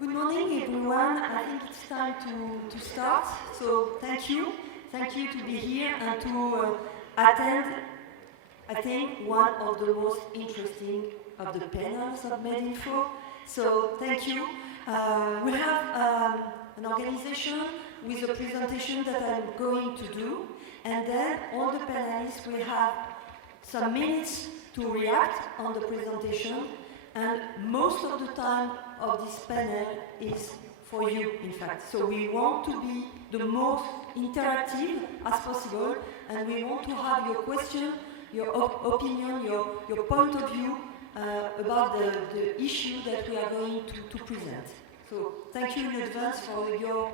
Good morning, everyone. I think it's time to start. So thank you. Thank you to be here and to attend, I think, one of the most interesting of the panels of MedInfo. So thank you. We have an organization with a presentation that I'm going to do. And then all the panelists will have some minutes to react on the presentation. And most of the time of this panel is for you, in fact. So we want to be the most interactive as possible, and we want to have your question, your opinion, your point of view about the issue that we are going to present. So thank you in advance for your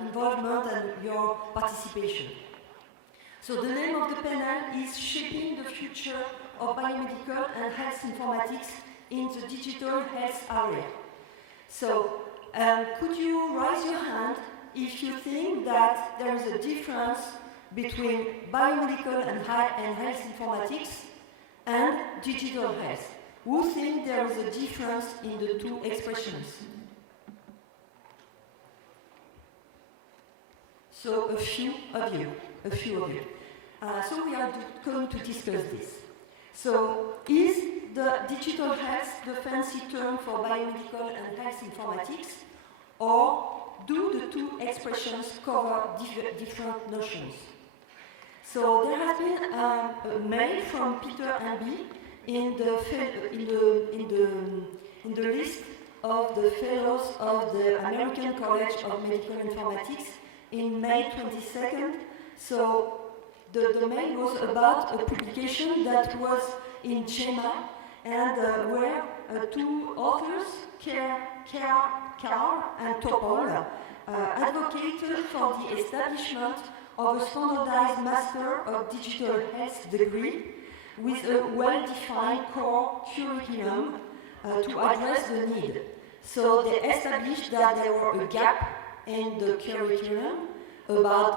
involvement and your participation. So the name of the panel is Shaping the Future of Biomedical and Health Informatics in the Digital Health Area. So could you raise your hand if you think that there is a difference between biomedical and health informatics and digital health? Who think there is a difference in the two expressions? So a few of you. So we are going to discuss this. So is the digital health the fancy term for biomedical and health informatics, or do the two expressions cover different notions? So there has been a mail from Peter Hamby in the list of the fellows of the American College of Medical Informatics in May 22nd. So the mail was about a publication that was in JAMA, and where two authors, Carr and Topol, advocated for the establishment of a standardized Master of Digital Health degree with a well-defined core curriculum to address the need. So they established that there were a gap in the curriculum about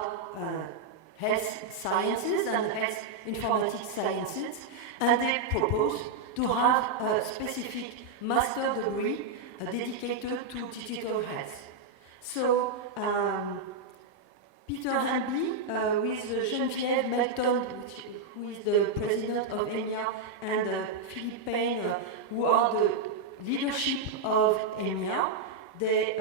health sciences and health informatics sciences, and they proposed to have a specific master degree dedicated to digital health. So Peter Hamby with Geneviève Melton, who is the president of EMEA, and Philippe Payne, who are the leadership of EMEA, they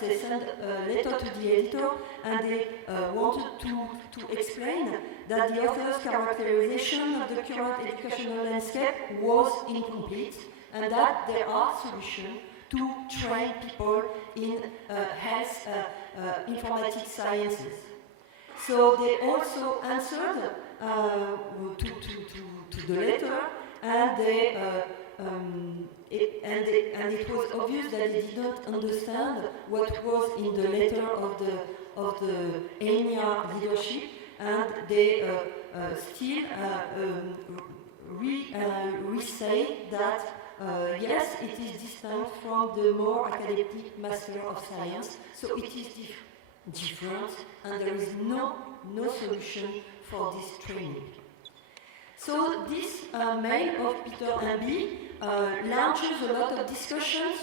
they sent a letter to the editor, and they wanted to explain that the author's characterization of the current educational landscape was incomplete, and that there are solutions to train people in health informatics sciences. So they also answered to the letter, and it was obvious that they did not understand what was in the letter of the EMEA leadership, and they still re-say that yes, it is distinct from the more academic Master of Science, so it is different, and there is no solution for this training. So this mail of Peter Hamby launches a lot of discussions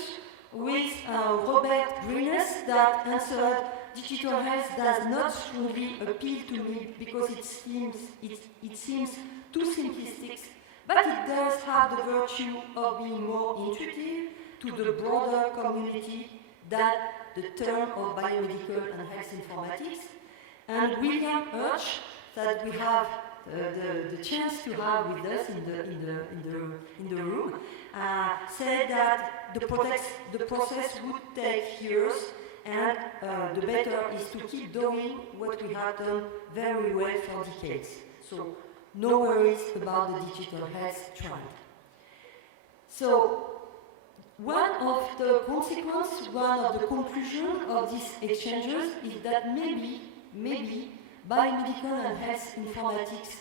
with Robert Greenes that answered, digital health does not strongly appeal to me because it seems too simplistic, but it does have the virtue of being more intuitive to the broader community than the term of biomedical and health informatics. And William Hirsch, that we have the chance to have with us in the room, said that the process would take years, and the better is to keep doing what we have done very well for decades. So no worries about the digital health trend. So one of the consequences, one of the conclusions of these exchanges is that maybe biomedical and health informatics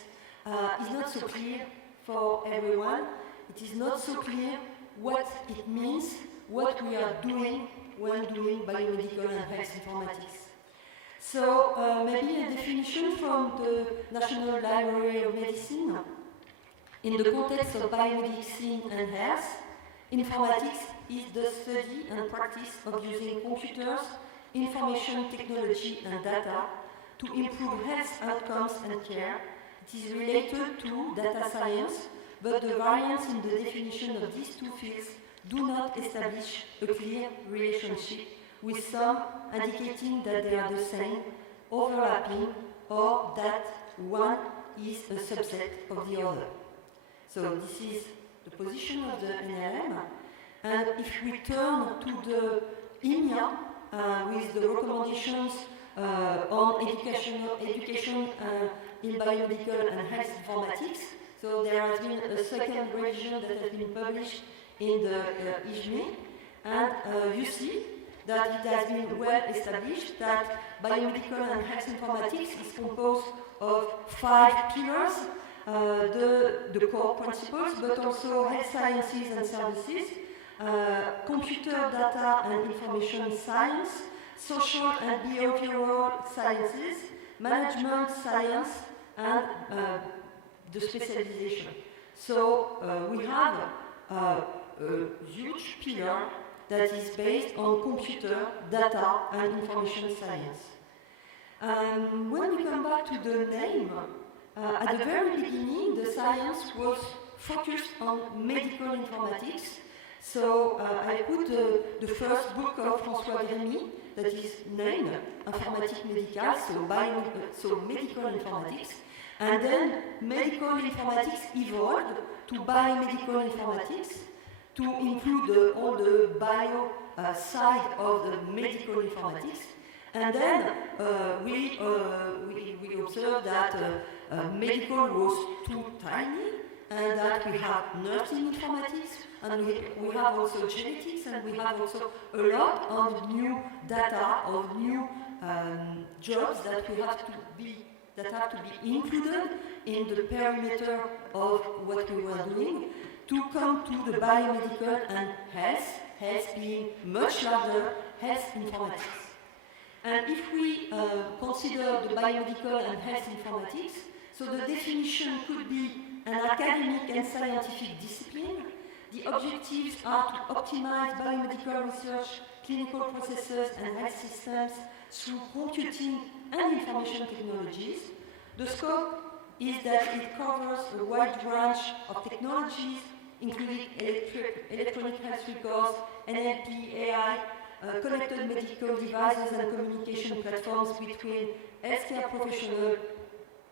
is not so clear for everyone. It is not so clear what it means, what we are doing when doing biomedical and health informatics. So maybe a definition from the National Library of Medicine in the context of biomedicine and health. Informatics is the study and practice of using computers, information technology and data to improve health outcomes and care. It is related to data science, but the variance in the definition of these two fields do not establish a clear relationship, with some indicating that they are the same, overlapping, or that one is a subset of the other. So this is the position of the NLM. And if we turn to the INIA with the recommendations on education in biomedical and health informatics, so there has been a second revision that has been published in the IJMI, and you see that it has been well established that biomedical and health informatics is composed of 5 pillars, the core principles, but also health sciences and services, computer data and information science, social and behavioral sciences, management science, and the specialization. So we have a huge pillar that is based on computer, data, and information science. When we come back to the name, at the very beginning, the science was focused on medical informatics. So I put the first book of François Grémy, that is named Informatique Médicale, so medical informatics. And then medical informatics evolved to biomedical informatics, to include all the bio side of the medical informatics. And then we observed that medical was too tiny, and that we have nursing informatics, and we have also genetics, and we have also a lot of new data, of new jobs that have to be included in the perimeter of what we were doing to come to the biomedical and health being much larger, health informatics. And if we consider the biomedical and health informatics, so the definition could be an academic and scientific discipline. The objectives are to optimize biomedical research, clinical processes, and health systems through computing and information technologies. The scope is that it covers a wide range of technologies, including electronic health records, NLP, AI, connected medical devices and communication platforms between healthcare professionals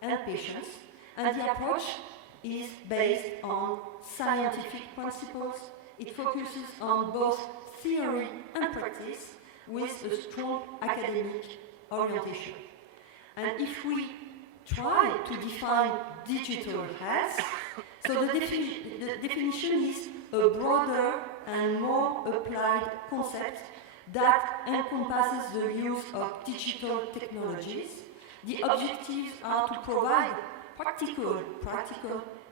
and patients. And the approach is based on scientific principles. It focuses on both theory and practice with a strong academic orientation. And if we try to define digital health, so the definition is a broader and more applied concept that encompasses the use of digital technologies. The objectives are to provide practical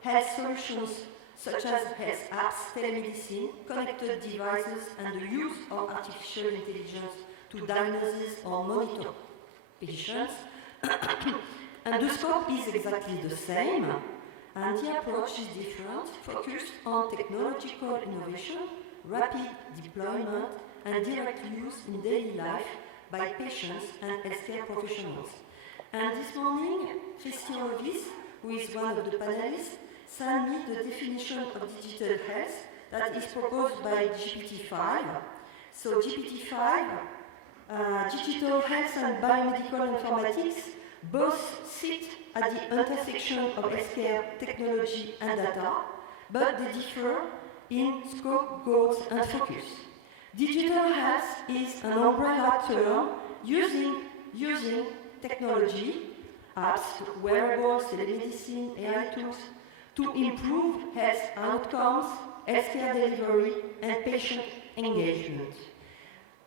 health solutions such as health apps, telemedicine, connected devices, and the use of artificial intelligence to diagnose or monitor patients. And the scope is exactly the same, and the approach is different, focused on technological innovation, rapid deployment, and direct use in daily life by patients and healthcare professionals. And this morning, Christian Ovis, who is one of the panelists, sent me the definition of digital health that is proposed by GPT-5. So GPT-5, digital health and biomedical informatics both sit at the intersection of healthcare, technology and data, but they differ in scope, goals and focus. Digital health is an umbrella term using technology, apps, wearables, telemedicine, AI tools, to improve health outcomes, healthcare delivery, and patient engagement.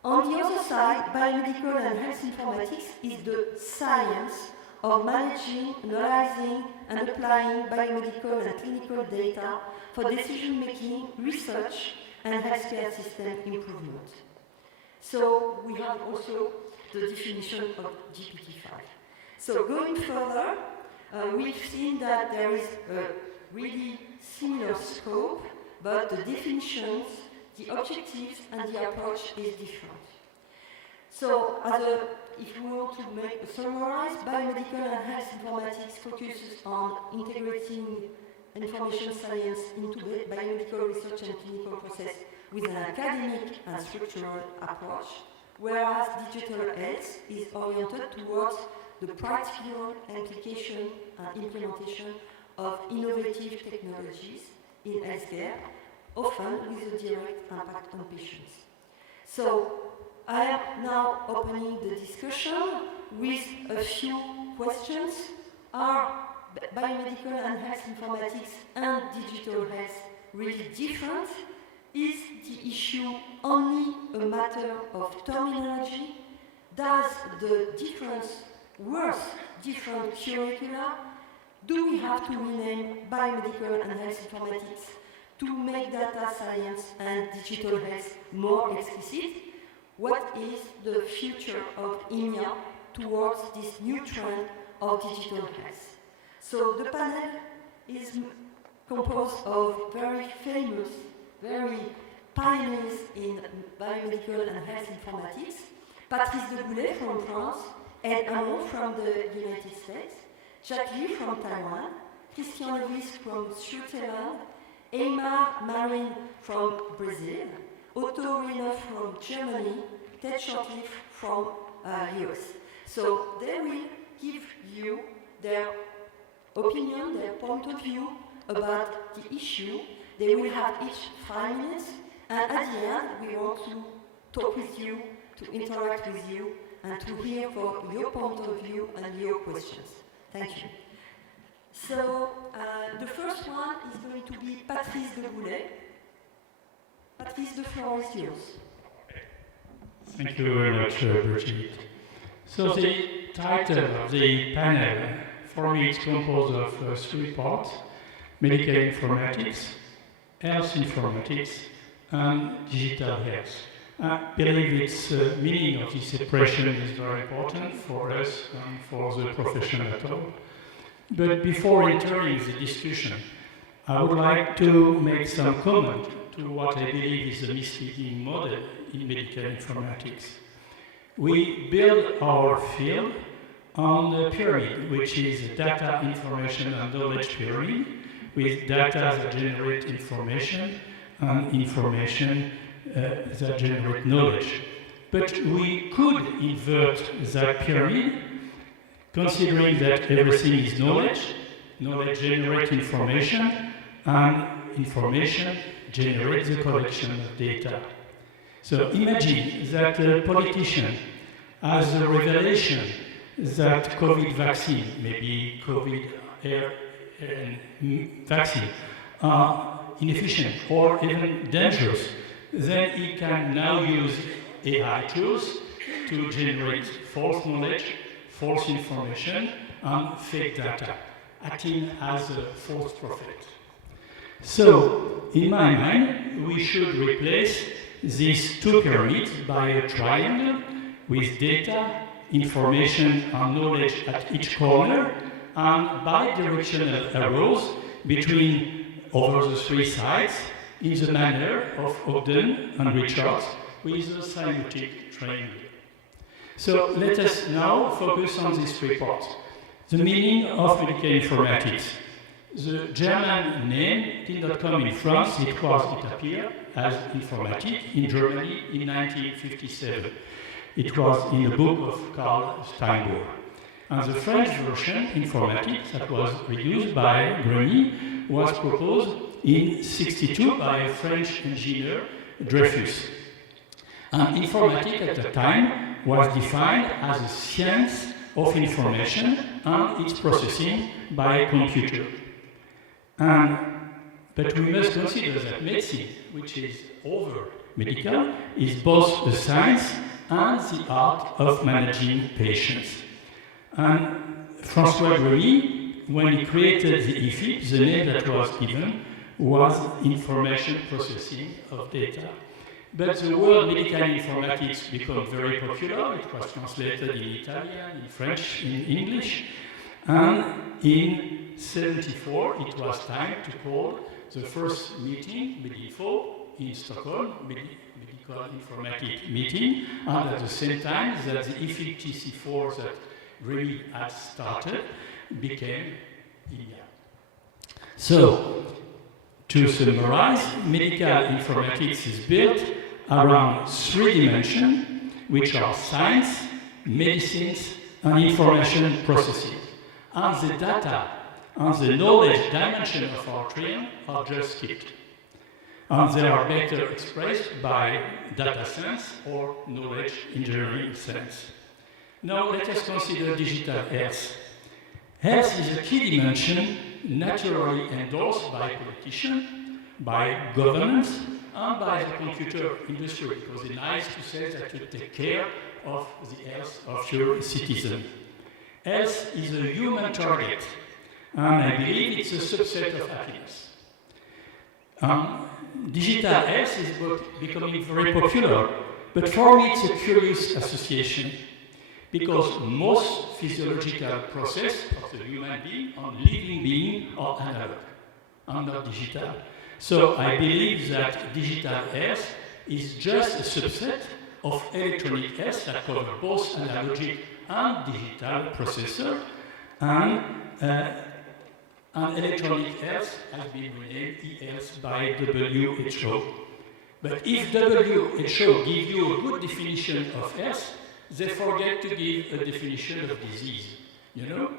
On the other side, biomedical and health informatics is the science of managing, analyzing, and applying biomedical and clinical data for decision-making, research, and healthcare system improvement. So we have also the definition of GPT-5. So going further, we've seen that there is a really similar scope, but the definitions the objectives and the approach is different. So, if we want to summarize, biomedical and health informatics focuses on integrating information science into biomedical research and clinical process with an academic and structural approach, whereas digital health is oriented towards the practical application and implementation of innovative technologies in healthcare, often with a direct impact on patients. So, I am now opening the discussion with a few questions. Are biomedical and health informatics and digital health really different? Is the issue only a matter of terminology? Does the difference worth different curricula? Do we have to rename biomedical and health informatics to make data science and digital health more explicit? What is the future of IMIA towards this new trend of digital health? So the panel is composed of very famous, very pioneers in biomedical and health informatics. Patrice de Boulet from France, Ed Hamon from the United States, Jack Lee from Taiwan, Christian Lewis from Switzerland, Eymar Marin from Brazil, Otto Riener from Germany, Ted Shortleaf from US. So they will give you their opinion, their point of view about the issue. They will have each 5 minutes, and at the end we want to talk with you, to interact with you, and to hear for your point of view and your questions. Thank you. So the first one is going to be Patrice de Boulet. Patrice, the floor is yours. Thank you very much, Brigitte. So the title of the panel, for me, is composed of 3 parts: medical informatics, health informatics, and digital health. I believe its meaning of this separation is very important for us and for the profession at all. But before entering the discussion, I would like to make some comment to what I believe is a misleading model in medical informatics. We build our field on the pyramid, which is a data, information, and knowledge pyramid, with data that generate information and information that generate knowledge. But we could invert that pyramid, considering that everything is knowledge, knowledge generates information, and information generates the collection of data. So imagine that a politician has a revelation that COVID vaccine, maybe COVID vaccine, are inefficient or even dangerous. Then he can now use AI tools to generate false knowledge, false information, and fake data, acting as a false prophet. So, in my mind, we should replace these 2 pyramids by a triangle with data, information, and knowledge at each corner, and bi-directional arrows between over the 3 sides, in the manner of Ogden and Richards with a cyanotic triangle. So let us now focus on these 3 parts. The meaning of medical informatics. The German name did not come in France, it appeared as informatique in Germany in 1957. It was in the book of Karl Steinbourg. And the French version, informatique, that was reused by Grenier, was proposed in 1962 by a French engineer, Dreyfus. And informatique at the time was defined as a science of information and its processing by a computer. But we must consider that medicine, which is over medical, is both the science and the art of managing patients. And François Grenier, when he created the IFIP, the name that was given was information processing of data. But the word medical informatics became very popular. It was translated in Italian, in French, in English. And in 1974, it was time to call the first meeting, Medinfo, in Stockholm, medical informatics meeting, and at the same time that the EFIC-TC4 that really had started became India. So, to summarize, medical informatics is built around three dimensions, which are science, medicines, and information processing. And the data and the knowledge dimension of our triumph are just skipped. And they are better expressed by data science or knowledge engineering science. Now let us consider digital health. Health is a key dimension naturally endorsed by politicians, by governments, and by the computer industry, because it's nice to say that you take care of the health of your citizen. Health is a human target, and I believe it's a subset of happiness. Digital health is becoming very popular, but for me it's a curious association, because most physiological processes of the human being and living being are analog and not digital. So I believe that digital health is just a subset of electronic health that covers both analogic and digital processor, and electronic health has been renamed e-health by WHO. But if WHO gives you a good definition of health, they forget to give a definition of disease, you know?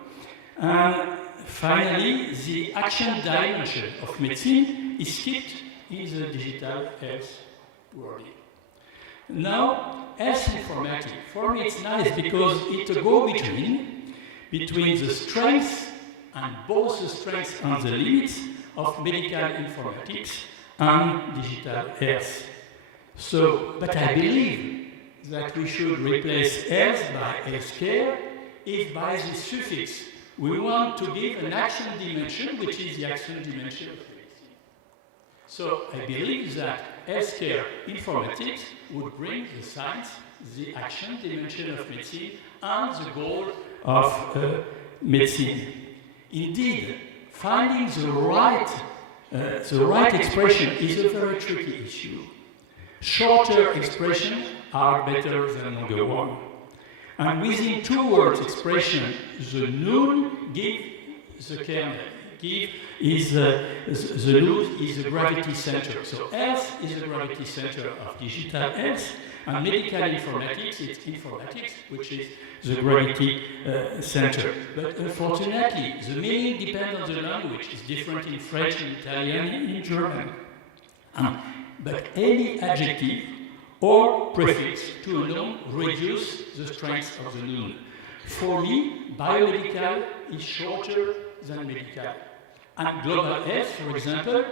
And finally, the action dimension of medicine is skipped in the digital health world. Now, health informatics, for me it's nice because it's a go-between between the strengths and both the strengths and the limits of medical informatics and digital health. So, but I believe that we should replace health by healthcare if by the suffix we want to give an action dimension, which is the action dimension of medicine. So I believe that healthcare informatics would bring the science, the action dimension of medicine, and the goal of medicine. Indeed, finding the right expression is a very tricky issue. Shorter expressions are better than longer one. And within two words expression, the noun give the kernel. Give is the noun is the gravity center. So health is the gravity center of digital health, and medical informatics is informatics, which is the gravity center. But unfortunately, the meaning depends on the language. It's different in French, in Italian, in German. But any adjective or prefix to a noun reduces the strength of the noun. For me, biomedical is shorter than medical. And global health, for example,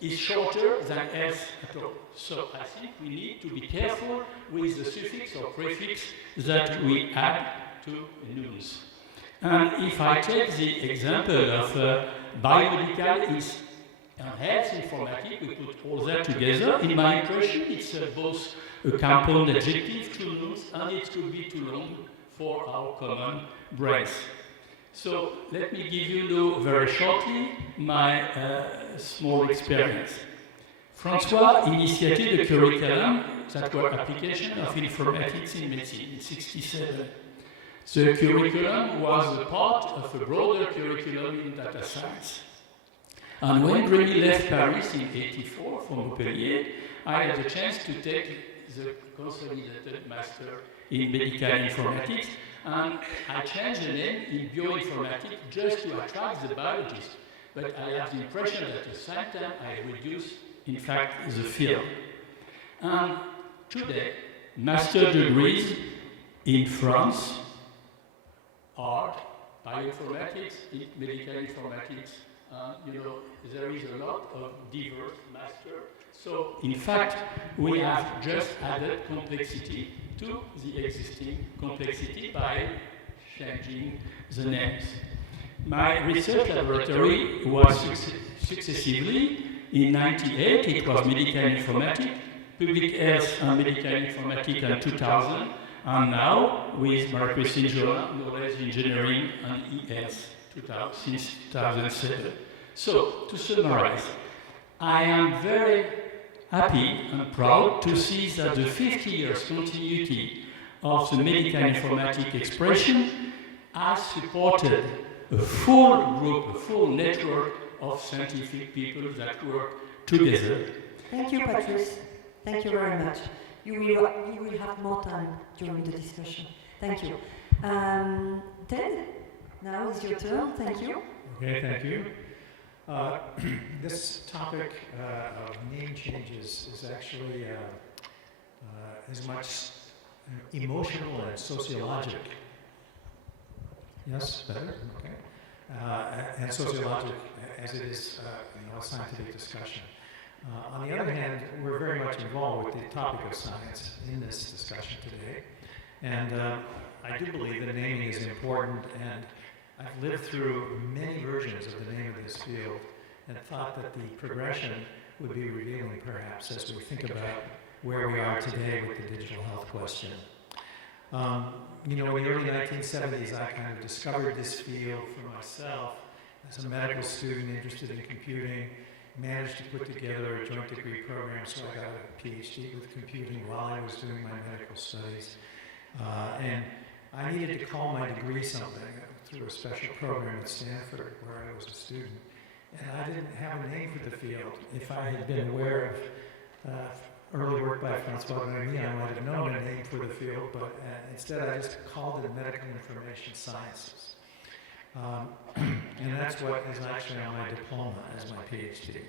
is shorter than health at all. So I think we need to be careful with the suffix or prefix that we add to nouns. And if I take the example of biomedical is health informatics, we put all that together. In my impression, it's both a compound adjective, two nouns, and it could be too long for our common brains. So let me give you very shortly my small experience. François initiated a curriculum that were application of informatics in medicine in 1967. The curriculum was a part of a broader curriculum in data science. And when Rémi left Paris in 1984 from Montpellier, I had the chance to take the consolidated master in medical informatics, and I changed the name in bioinformatics just to attract the biologists. But I have the impression that at the same time I reduced, in fact, the field. And today, master degrees in France, art, bioinformatics, medical informatics, there is a lot of diverse masters. So, in fact, we have just added complexity to the existing complexity by changing the names. My research laboratory was successively, in 1998, it was medical informatics, public health and medical informatics in 2000, and now with Marie-Christine Jolin, knowledge engineering and e-health since 2007. So, to summarize, I am very happy and proud to see that the 50 years continuity of the medical informatics expression has supported a full group, a full network of scientific people that work together. Thank you, Patrice. Thank you very much. You will have more time during the discussion. Thank you. Ted, now is your turn. Thank you. Okay, thank you. This topic of name changes is actually as much emotional and sociologic. Yes, better? Okay. And sociologic as it is a scientific discussion. On the other hand, we're very much involved with the topic of science in this discussion today. And I do believe that naming is important, and I've lived through many versions of the name of this field and thought that the progression would be revealing perhaps as we think about where we are today with the digital health question. In the early 1970s, I kind of discovered this field for myself as a medical student interested in computing, managed to put together a joint degree program, so I got a PhD with computing while I was doing my medical studies. And I needed to call my degree something through a special program at Stanford where I was a student. And I didn't have a name for the field. If I had been aware of early work by Francois Remy, I might have known a name for the field, but instead I just called it Medical Information Sciences. And that's what is actually on my diploma as my PhD.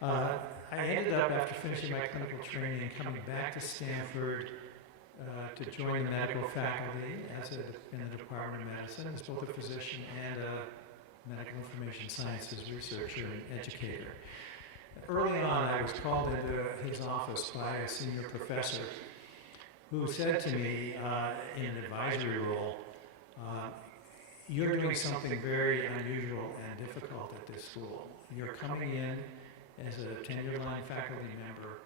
I ended up, after finishing my clinical training, coming back to Stanford to join the medical faculty in the Department of Medicine as both a physician and a medical information sciences researcher and educator. Early on, I was called into his office by a senior professor who said to me in an advisory role, "You're doing something very unusual and difficult at this school. You're coming in as a tenure-line faculty member,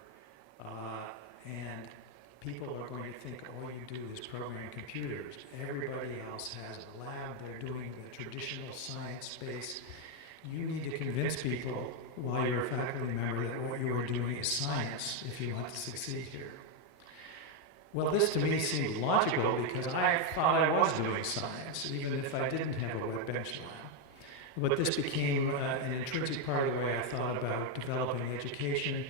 and people are going to think all you do is program computers. Everybody else has a lab, they're doing the traditional science space. You need to convince people while you're a faculty member that what you are doing is science if you want to succeed here." Well, this to me seemed logical because I thought I was doing science, even if I didn't have a wet bench lab. But this became an intrinsic part of the way I thought about developing education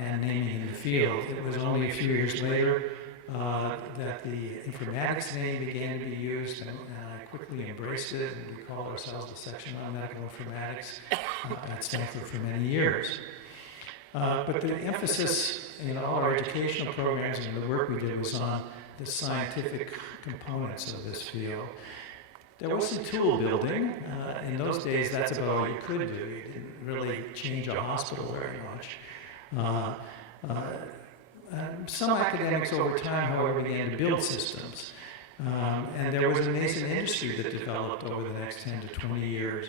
and naming in the field. It was only a few years later that the informatics name began to be used, and I quickly embraced it, and we called ourselves the Section on Medical Informatics at Stanford for many years. But the emphasis in all our educational programs and the work we did was on the scientific components of this field. There was some tool building. In those days, that's about all you could do. You didn't really change a hospital very much. Some academics over time, however, began to build systems. And there was a nascent industry that developed over the next 10 to 20 years.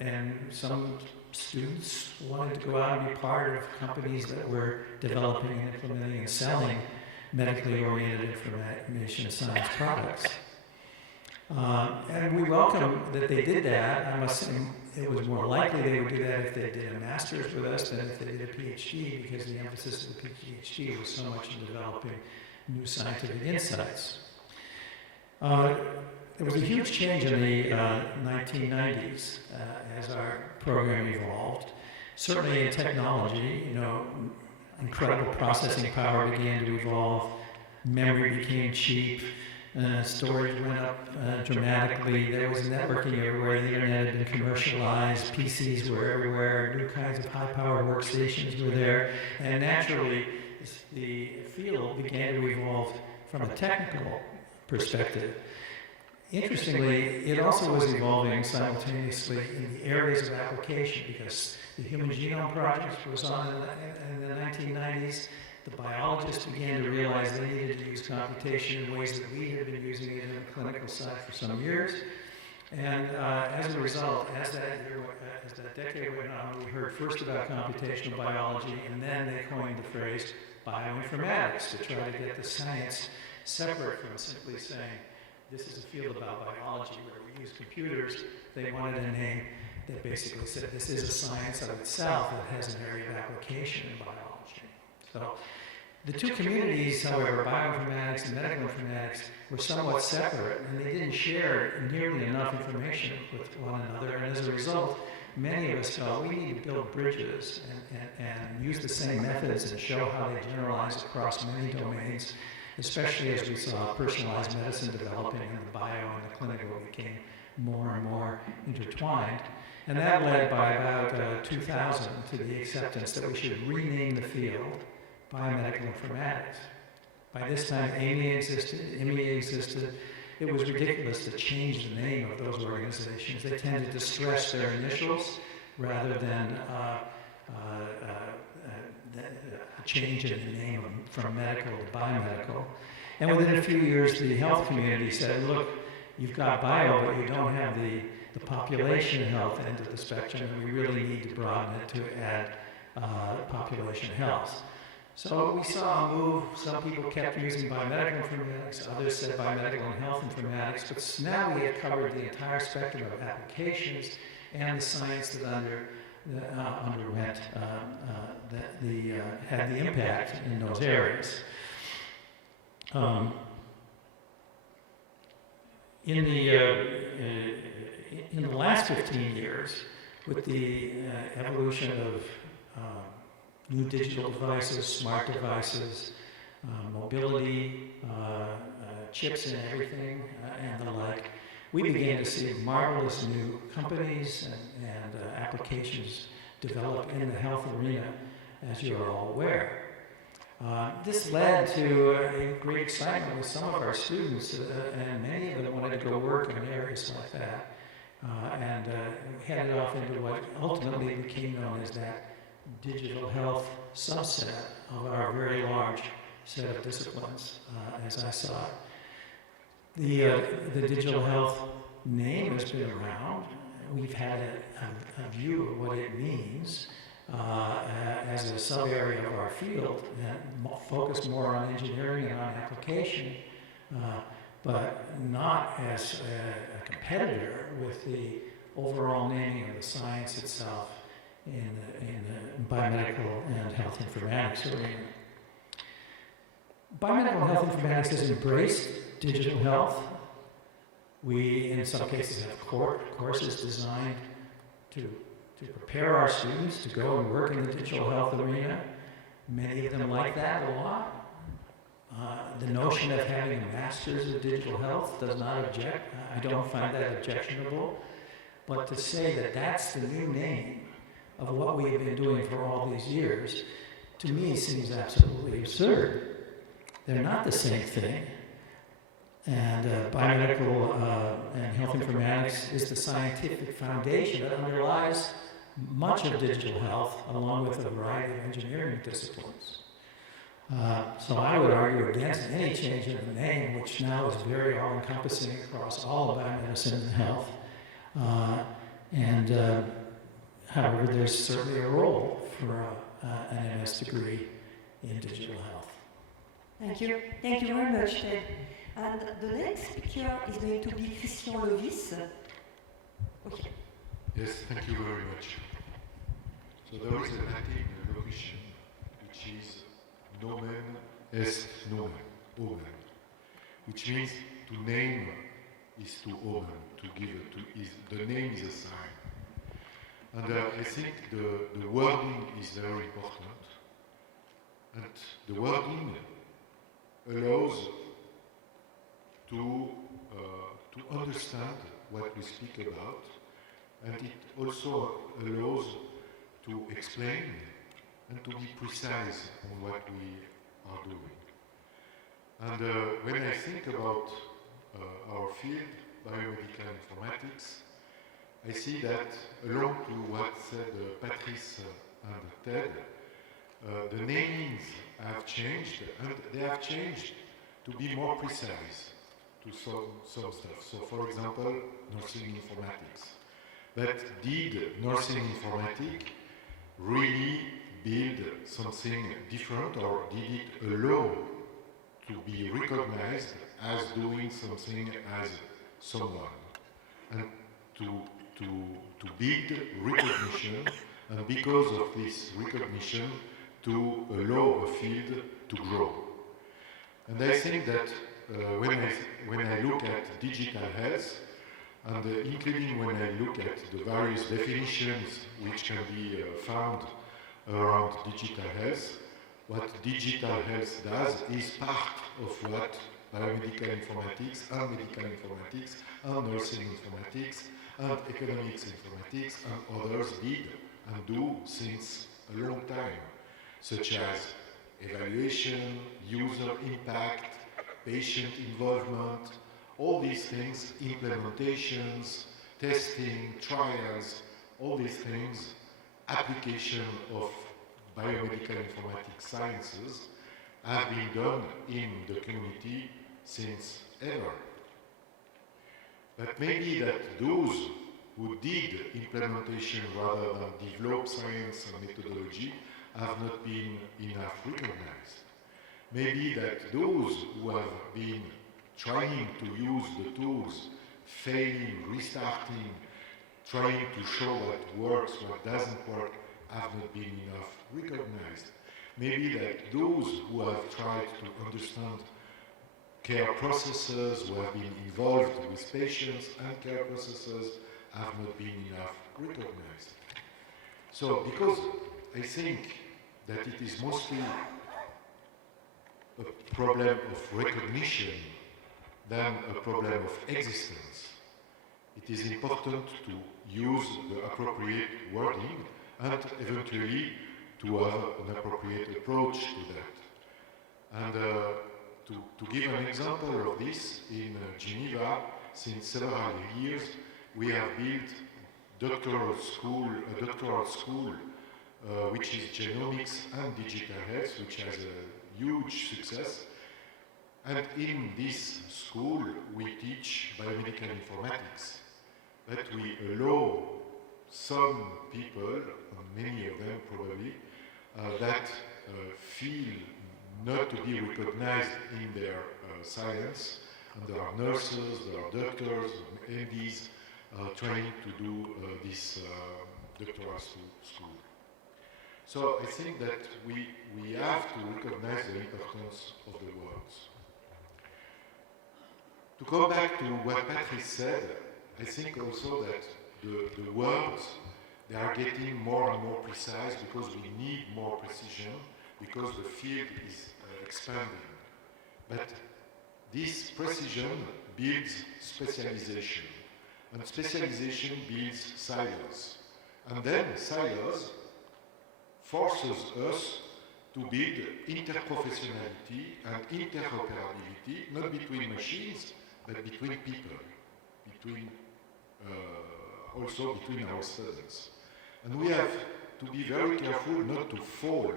And some students wanted to go out and be part of companies that were developing and implementing and selling medically oriented information science products. And we welcome that they did that. I must say it was more likely they would do that if they did a master's with us than if they did a PhD, because the emphasis of the PhD was so much in developing new scientific insights. There was a huge change in the 1990s as our program evolved. Certainly in technology, incredible processing power began to evolve. Memory became cheap. Storage went up dramatically. There was networking everywhere. The internet had been commercialized. PCs were everywhere. New kinds of high-powered workstations were there. And naturally, the field began to evolve from a technical perspective. Interestingly, it also was evolving simultaneously in the areas of application, because the Human Genome Project was on in the 1990s. The biologists began to realize they needed to use computation in ways that we had been using it in the clinical side for some years. And as a result, as that decade went on, we heard first about computational biology, and then they coined the phrase bioinformatics to try to get the science separate from simply saying, this is a field about biology where we use computers. They wanted a name that basically said this is a science of itself that has an area of application in biology. So the two communities, however, bioinformatics and medical informatics, were somewhat separate, and they didn't share nearly enough information with one another, and as a result, many of us felt we need to build bridges and use the same methods and show how they generalize across many domains, especially as we saw personalized medicine developing and the bio and the clinical became more and more intertwined. And that led by about 2000 to the acceptance that we should rename the field biomedical informatics. By this time, AMI existed, IMI existed. It was ridiculous to change the name of those organizations. They tended to stress their initials rather than a change in the name from medical to biomedical. And within a few years, the health community said, look, you've got bio, but you don't have the population health end of the spectrum, and we really need to broaden it to add population health. So we saw a move. Some people kept using biomedical informatics, others said biomedical and health informatics, but now we had covered the entire spectrum of applications and the science that underwent, had the impact in those areas. In the last 15 years, with the evolution of new digital devices, smart devices, mobility, chips in everything, and the like, we began to see marvelous new companies and applications develop in the health arena, as you are all aware. This led to a great excitement with some of our students, and many of them wanted to go work in areas like that, and headed off into what ultimately became known as that digital health subset of our very large set of disciplines, as I saw it. The digital health name has been around. We've had a view of what it means as a sub-area of our field that focus more on engineering and on application, but not as a competitor with the overall naming of the science itself in the biomedical and health informatics arena. Biomedical and health informatics has embraced digital health. We, in some cases, have courses designed to prepare our students to go and work in the digital health arena. Many of them like that a lot. The notion of having a master's of digital health does not object. I don't find that objectionable. But to say that that's the new name of what we have been doing for all these years, to me seems absolutely absurd. They're not the same thing. And biomedical and health informatics is the scientific foundation that underlies much of digital health, along with a variety of engineering disciplines. So I would argue against any change in the name, which now is very all-encompassing across all of biomedicine and health. However, there's certainly a role for an MS degree in digital health. Thank you. Thank you very much, Ted. And the next speaker is going to be Christian Lovis. Okay. Yes, thank you very much. So there is a Latin locution which is nomen est nomen, omen, which means to name is to omen, to give it to is the name is a sign. And I think the wording is very important. And the wording allows to understand what we speak about, and it also allows to explain and to be precise on what we are doing. And when I think about our field, biomedical informatics, I see that along to what said Patrice and Ted, the namings have changed, and they have changed to be more precise to some stuff. So for example, nursing informatics. But did nursing informatics really build something different, or did it allow to be recognized as doing something as someone? And to to build recognition, and because of this recognition, to allow a field to grow. And I think that when I look at digital health, and including when I look at the various definitions which can be found around digital health, what digital health does is part of what biomedical informatics and medical informatics and nursing informatics and economics informatics and others did and do since a long time, such as evaluation, user impact, patient involvement, all these things, implementations, testing, trials, all these things, application of biomedical informatics sciences have been done in the community since ever. But maybe that those who did implementation rather than develop science and methodology have not been enough recognized. Maybe that those who have been trying to use the tools, failing, restarting, trying to show what works, what doesn't work, have not been enough recognized. Maybe that those who have tried to understand care processes, who have been involved with patients and care processes, have not been enough recognized. So, because I think that it is mostly a problem of recognition than a problem of existence, it is important to use the appropriate wording and eventually to have an appropriate approach to that. And to give an example of this, in Geneva, since several years, we have built a doctoral school which is genomics and digital health, which has a huge success. And in this school, we teach biomedical informatics, but we allow some people, and many of them probably, that feel not to be recognized in their science, and there are nurses, there are doctors, MDs trying to do this doctoral school. So I think that we have to recognize the importance of the words. To come back to what Patrice said, I think also that the words, they are getting more and more precise because we need more precision, because the field is expanding. But this precision builds specialization, and specialization builds silos. And then silos forces us to build interprofessionality and interoperability, not between machines, but between people, also between our students. And we have to be very careful not to fall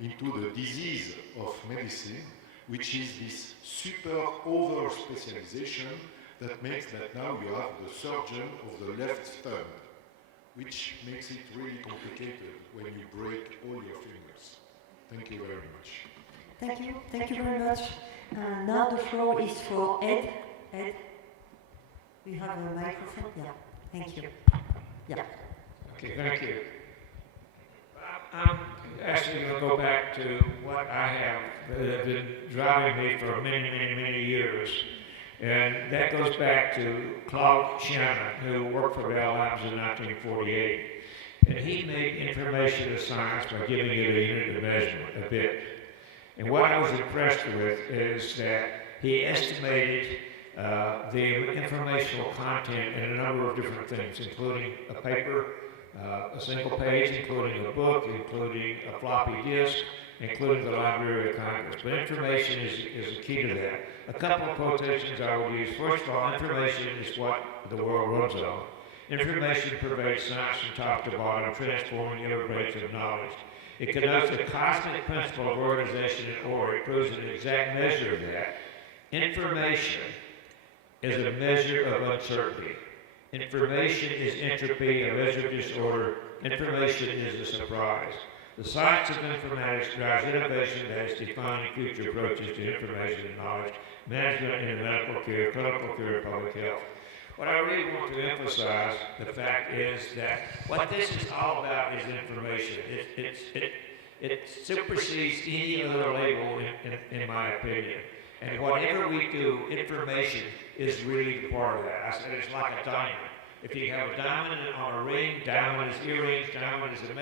into the disease of medicine, which is this super over-specialization that makes that now you have the surgeon of the left thumb, which makes it really complicated when you break all your fingers. Thank you very much. Thank you very much. Now the floor is for Ed. Ed, we have a microphone. Yeah, thank you. Yeah. Okay, thank you. I'm actually going to go back to what I have been driving me for many, many, many years. And that goes back to Claude Shannon, who worked for Bell Labs in 1948. And he made information as science by giving it a unit of measurement, a bit. And what I was impressed with is that he estimated the informational content in a number of different things, including a paper, a single page, including a book, including a floppy disk, including the Library of Congress. But information is the key to that. A couple of quotations I would use. First of all, information is what the world runs on. Information pervades science from top to bottom, transforming every branch of knowledge. It connotes the cosmic principle of organization and order. It proves an exact measure of that. Information is a measure of uncertainty. Information is entropy, a measure of disorder. Information is a surprise. The science of informatics drives innovation that is defining future approaches to information and knowledge, management in medical care, clinical care, public health. What I really want to emphasize, the fact is that what this is all about is information. It supersedes any other label, in my opinion. And whatever we do, information is really part of that. I said it's like a diamond. If you have a diamond on a ring, diamond is earrings, diamond is a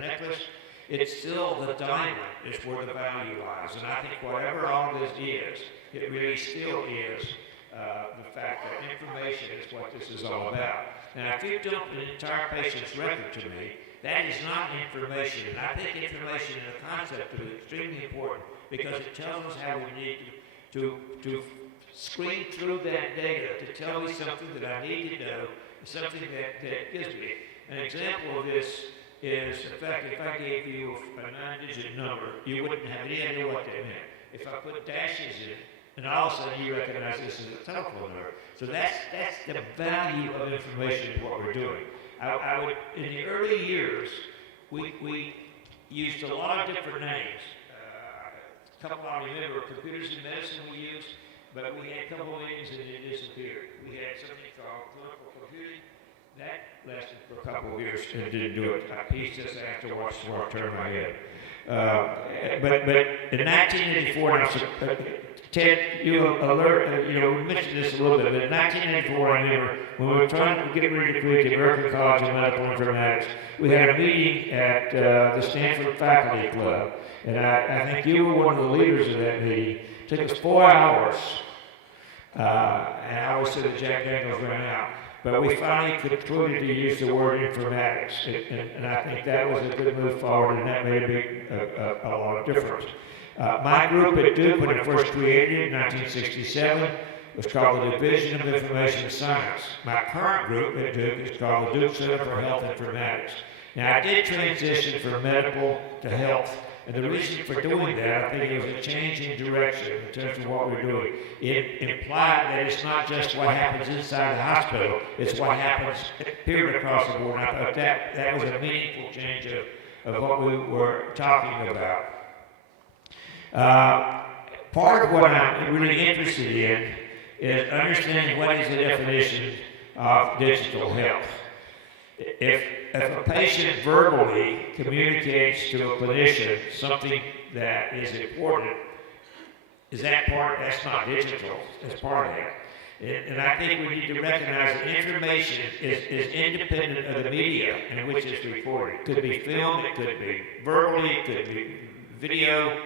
necklace, it's still the diamond is where the value lies. And I think whatever all this is, it really still is the fact that information is what this is all about. Now, if you dump an entire patient's record to me, that is not information. And I think information and the concept of it is extremely important because it tells us how we need to screen through that data to tell me something that I need to know, something that gives me. An example of this is the fact if I gave you a 9-digit number, you wouldn't have any idea what that meant. If I put dashes in it, and all of a sudden you recognize this as a telephone number. So that's the value of information in what we're doing. I would, in the early years, we used a lot of different names. A couple I remember, computers in medicine we used, but we had a couple of names and it disappeared. We had something called clinical computing. That lasted for a couple of years and didn't do it. I pieced this afterwards before I turned my head. But in 1984, Ted, we mentioned this a little bit, but in 1984, I remember, when we were trying to get ready to create the American College of Medical Informatics, we had a meeting at the Stanford Faculty Club, and I think you were one of the leaders of that meeting. It took us 4 hours, and I always said that Jack Daniels ran out. But we finally concluded to use the word informatics, and I think that was a good move forward, and that made a lot of difference. My group at Duke, when it first created in 1967, was called the Division of Information Science. My current group at Duke is called the Duke Center for Health Informatics. Now, I did transition from medical to health, and the reason for doing that, I think it was a change in direction in terms of what we're doing. It implied that it's not just what happens inside the hospital, it's what happens period across the board. And I thought that was a meaningful change of what we were talking about. Part of what I'm really interested in is understanding what is the definition of digital health. If a patient verbally communicates to a clinician something that is important, is that part? That's not digital. That's part of that. And I think we need to recognize that information is independent of the media in which it's recorded. It could be film, it could be verbally, it could be video,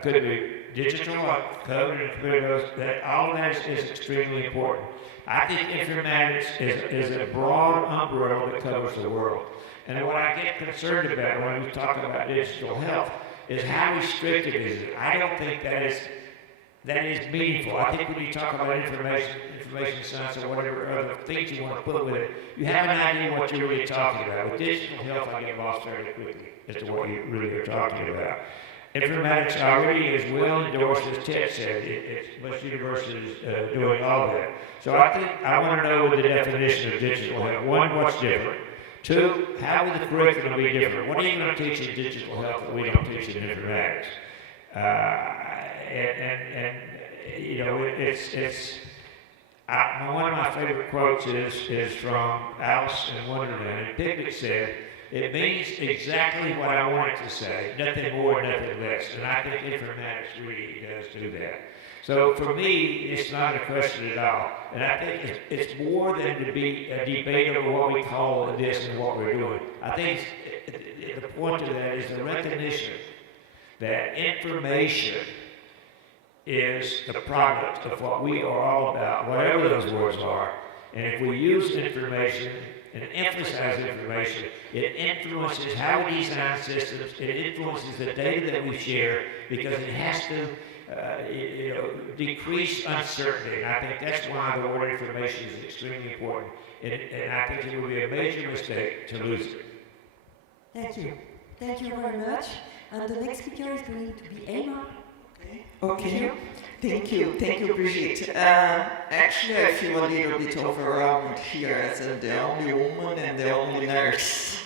could be digital, like code and computers. All of that is extremely important. I think informatics is a broad umbrella that covers the world. And what I get concerned about when we talk about digital health is how restrictive is it. I don't think that is meaningful. I think when you talk about information science or whatever other things you want to put with it, you have an idea what you're really talking about. With digital health, I get lost fairly quickly as to what you really are talking about. Informatics already is well endorsed, as Ted said. Most universities doing all of that. So I think I want to know the definition of digital health. One, what's different? Two, how will the curriculum be different? What are you going to teach in digital health that we don't teach in informatics? One of my favorite quotes is from Alice in Wonderland. And Picnic said, "It means exactly what I want it to say, nothing more, nothing less." And I think informatics really does do that. So for me, it's not a question at all. And I think it's more than to be a debate over what we call this and what we're doing. I think the point of that is the recognition that information is the product of what we are all about, whatever those words are. And if we use information and emphasize information, it influences how we design systems, it influences the data that we share, because it has to decrease uncertainty. And I think that's why the word information is extremely important. And I think it would be a major mistake to lose it. Thank you. Thank you very much. And the next speaker is going to be Emma. Okay. Thank you, Brigitte. Actually, I feel a little bit overwhelmed here as the only woman and the only nurse.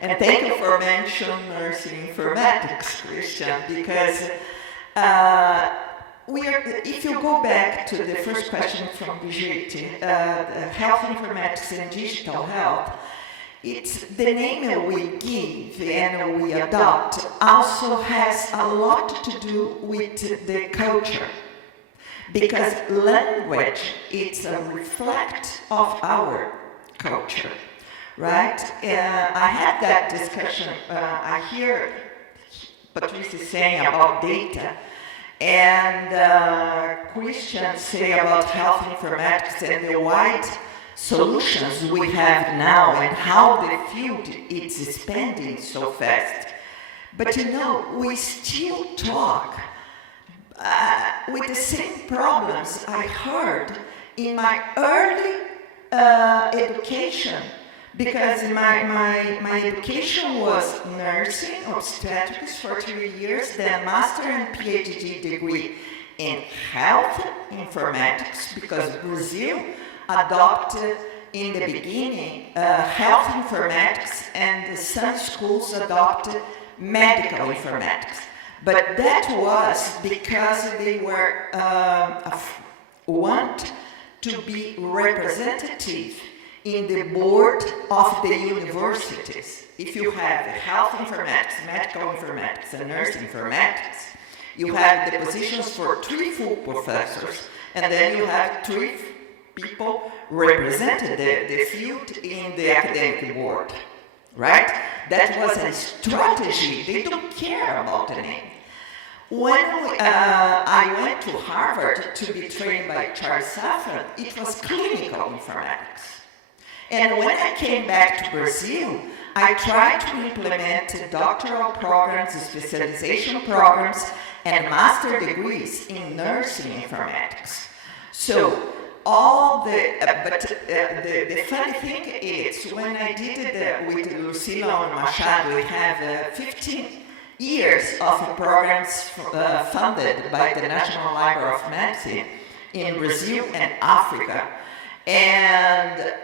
And thank you for mentioning nursing informatics, Christian, because if you go back to the first question from Brigitte, health informatics and digital health, it's the name we give and we adopt also has a lot to do with the culture. Because language is a reflect of our culture, right? I had that discussion, I hear Patrice saying about data, and Christian say about health informatics and the wide solutions we have now and how the field is expanding so fast. But you know, we still talk with the same problems I heard in my early education, because my education was nursing, obstetrics for 3 years, then master and PhD degree in health informatics, because Brazil adopted in the beginning health informatics and some schools adopted medical informatics. But that was because they were want to be representative in the board of the universities. If you have health informatics, medical informatics, and nursing informatics, you have the positions for 3 full professors, and then you have 3 people represented the field in the academic board, right? That was a strategy. They don't care about the name. When I went to Harvard to be trained by Charles Safran, it was clinical informatics. And when I came back to Brazil, I tried to implement doctoral programs, specialization programs, and master degrees in nursing informatics. So all the funny thing is, when I did it with Lucila and Machado, we have 15 years of programs funded by the National Library of Medicine in Brazil and Africa. And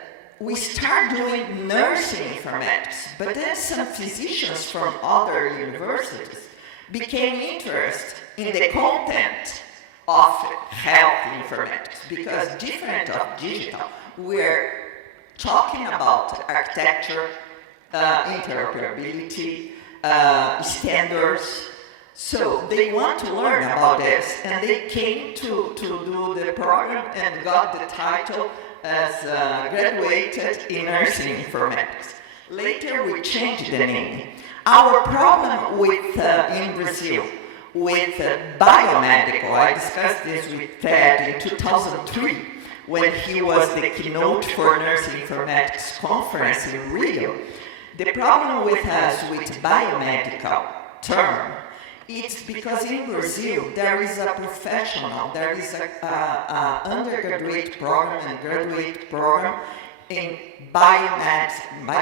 we started doing nursing informatics, but then some physicians from other universities became interested in the content of health informatics, because different of digital, we're talking about architecture, interoperability, standards. So they want to learn about this, and they came to do the program and got the title as graduated in nursing informatics. Later we changed the name. Our problem with in Brazil with biomedical, I discussed this with Ted in 2003 when he was the keynote for nursing informatics conference in Rio. The problem with us with biomedical term, it's because in Brazil there is a professional, there is a undergraduate program and graduate program in biomedical.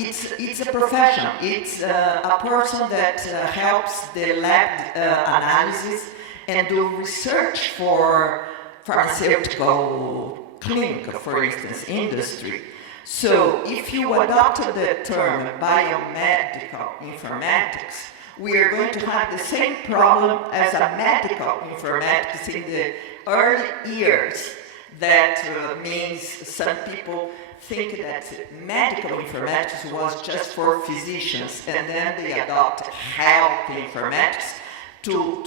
It's a profession. It's a person that helps the lab analysis and do research for pharmaceutical clinic, for instance, industry. So if you adopted the term biomedical informatics, we are going to have the same problem as a medical informatics in the early years. That means some people think that medical informatics was just for physicians, and then they adopt health informatics to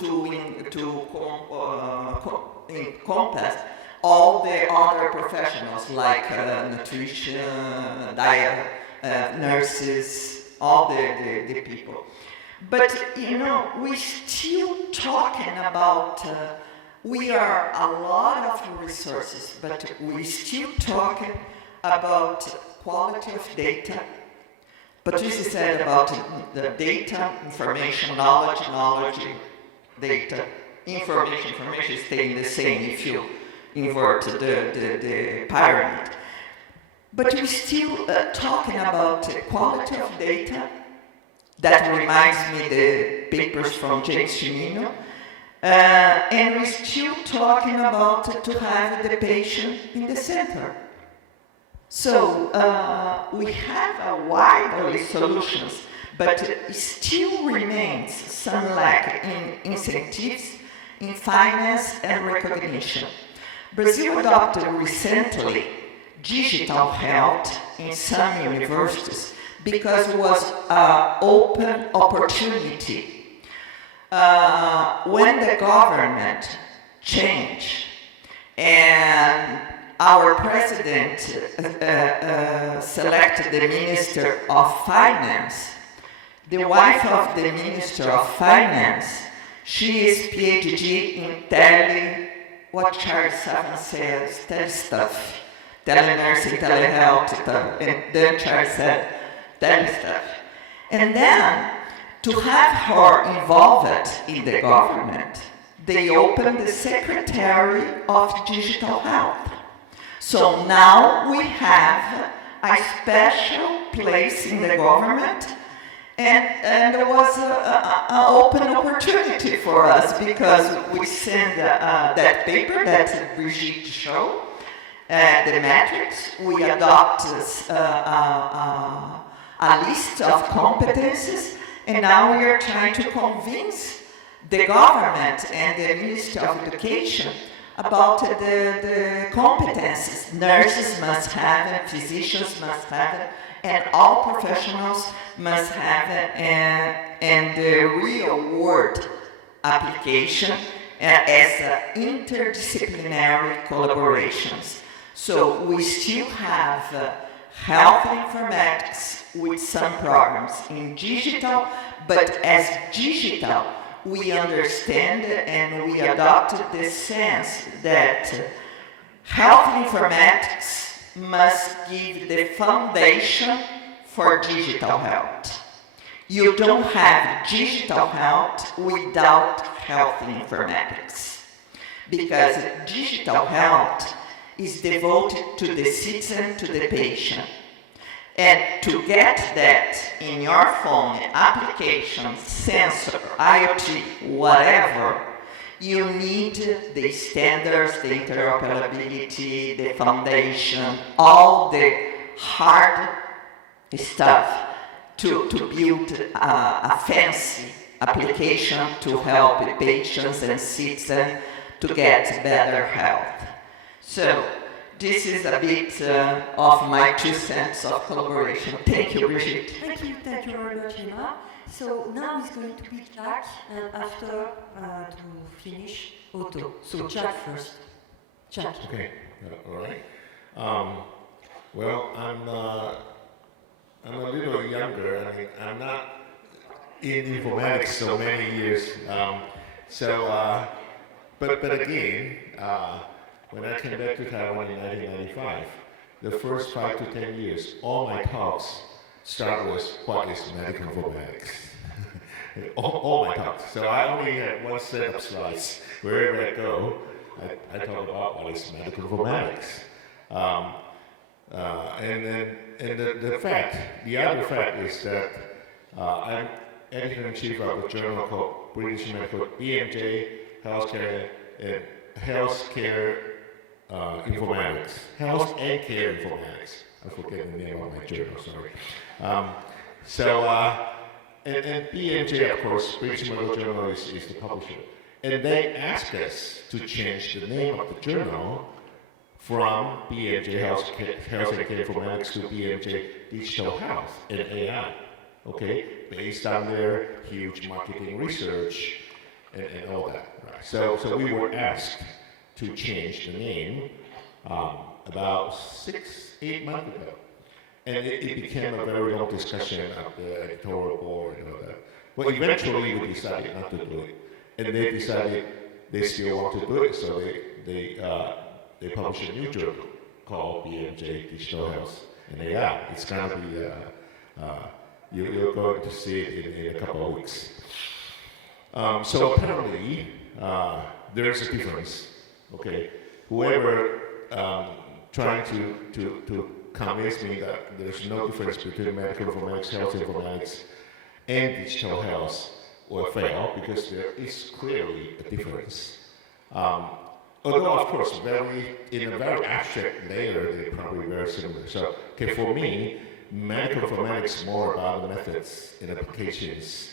encompass all the other professionals like nutrition, diet, nurses, all the people. But you know, we're still talking about, we are a lot of resources, but we're still talking about quality of data. Patricia said about the data, information, knowledge, data, information staying the same if you invert the pyramid. But we're still talking about quality of data. That reminds me the papers from James Cimino. And we're still talking about to have the patient in the center. So we have a wide array of solutions, but still remains some lack in incentives, in finance and recognition. Brazil adopted recently digital health in some universities because it was an open opportunity. When the government changed and our president selected the Minister of Finance, the wife of the Minister of Finance, she is PhD in what Charles 7 says, telestuff, telenursing, telehealth, and then Charles said, telestuff. And then, to have her involved in the government, they opened the Secretary of Digital Health. So now we have a special place in the government, and there was an open opportunity for us because we sent that paper that Brigitte showed, the metrics. We adopted a list of competencies, and now we are trying to convince the government and the Ministry of Education about the competencies nurses must have and physicians must have it, and all professionals must have it, and the real world application as interdisciplinary collaborations. So we still have health informatics with some programs in digital, but as digital, we understand and we adopted the sense that health informatics must give the foundation for digital health. You don't have digital health without health informatics, because digital health is devoted to the citizen, to the patient. And to get that in your phone, application, sensor, IoT, whatever, you need the standards, the interoperability, the foundation, all the hard stuff to build a fancy application to help the patients and citizens to get better health. So, this is a bit of my 2 cents of collaboration. Thank you, Brigitte. Thank you very much, Emma. So now it's going to be Jack, and after to finish, Otto. So Jack first. Jack. Okay, all right. Well, I'm a little younger. I mean, I'm not in informatics so many years. But again. When I came back to Taiwan in 1995, the first 5 to 10 years, all my talks start with what is medical informatics. all my talks. So I only had one set of slides. Wherever I go, I talk about what is medical informatics. The other fact is that I'm editor-in-chief of a journal called British Medical BMJ Healthcare Informatics, Health and Care Informatics. I forget the name of my journal, sorry. And BMJ, of course, British Medical Journal is the publisher. And they asked us to change the name of the journal from BMJ Health and Care Informatics to BMJ Digital Health and AI, okay? Based on their huge marketing research and all that, right? So we were asked to change the name about 6-8 months ago. And it became a very long discussion at the editorial board and all that. Well, eventually we decided not to do it. And they decided they still want to do it, so they published a new journal called BMJ Digital Health and AI. It's going to be, you're going to see it in a couple of weeks. So apparently, there's a difference. Okay, whoever trying to convince me that there's no difference between medical informatics, health informatics, and digital health will fail, because there is clearly a difference. Although, of course, in a very abstract layer, they're probably very similar. So, okay, for me, medical informatics more about the methods and applications,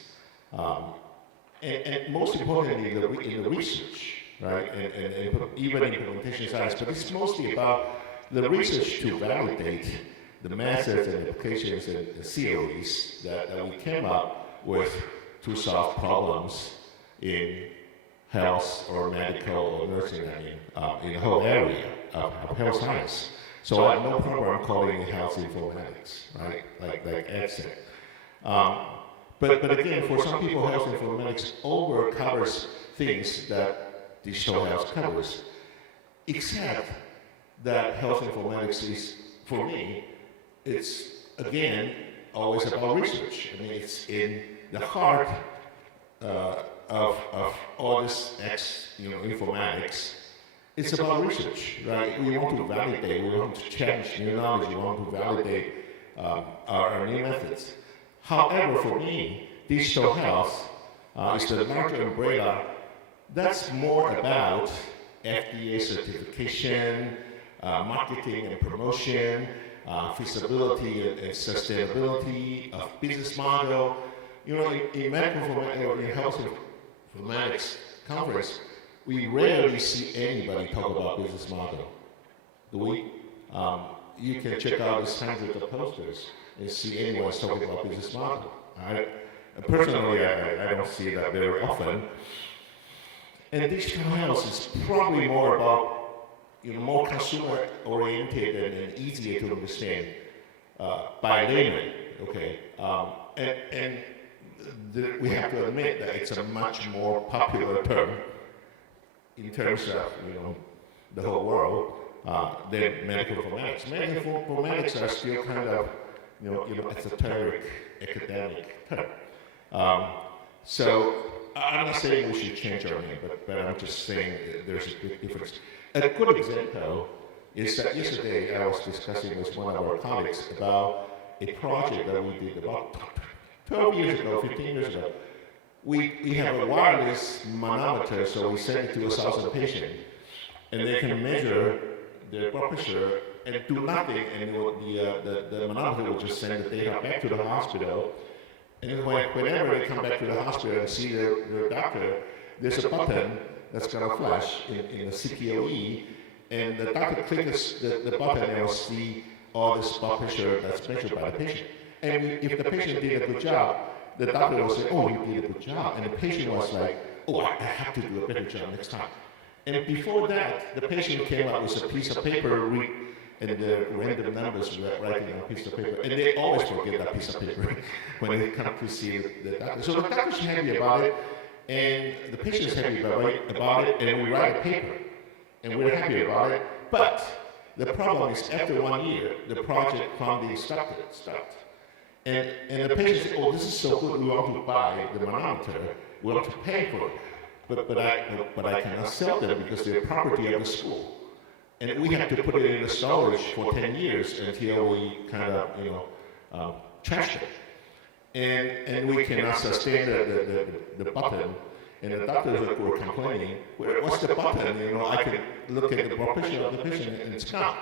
and most importantly, in the research, right, and even implementation science, but it's mostly about the research to validate the methods and applications and theories that we came up with to solve problems in health or medical or nursing, in the whole area of health science. So I have no problem calling it health informatics, right? Like Ed said. But again, for some people, health informatics over covers things that digital health covers, except that health informatics is, for me, it's again always about research. I mean, it's in the heart of all this informatics. It's about research, right? We want to validate, we want to challenge new knowledge, we want to validate our new methods. However, for me, digital health is the larger umbrella. That's more about FDA certification, marketing and promotion, feasibility and sustainability of business model. You know, in medical informatics or in health informatics conference, we rarely see anybody talk about business model. Do we? You can check out this hundreds of posters and see anyone talking about business model. Personally, I don't see that very often. And digital health is probably more about, more consumer-oriented and easier to understand by laymen, okay? We have to admit that it's a much more popular term in terms of, the whole world than medical informatics. Medical informatics are still kind of, esoteric academic term. So I'm not saying we should change our name, but I'm just saying there's a big difference. A good example is that yesterday I was discussing with one of our colleagues about a project that we did about 12 years ago, 15 years ago. We have a wireless manometer, so we send it to 1,000 patients, and they can measure their blood pressure and do nothing, and the manometer will just send the data back to the hospital. And whenever they come back to the hospital and see their doctor, there's a button that's going to flash in the CPOE, and the doctor clicks the button and will see all this blood pressure that's measured by the patient. And if the patient did a good job, the doctor will say, oh, you did a good job. And the patient was like, oh, I have to do a better job next time. And before that, the patient came up with a piece of paper and the random numbers writing on a piece of paper. And they always forget that piece of paper when they come to see the doctor. So the doctor's happy about it, and the patient's happy about it, and we write a paper, and we're happy about it. But the problem is, after 1 year, the project funding stopped. And the patient said, oh, this is so good, we want to buy the manometer, we want to pay for it. But I cannot sell them because they're property of the school. And we have to put it in the storage for 10 years until we kind of, trash it. And we cannot sustain the button. And the doctors were complaining, what's the button? I can look at the blood pressure of the patient and it's gone.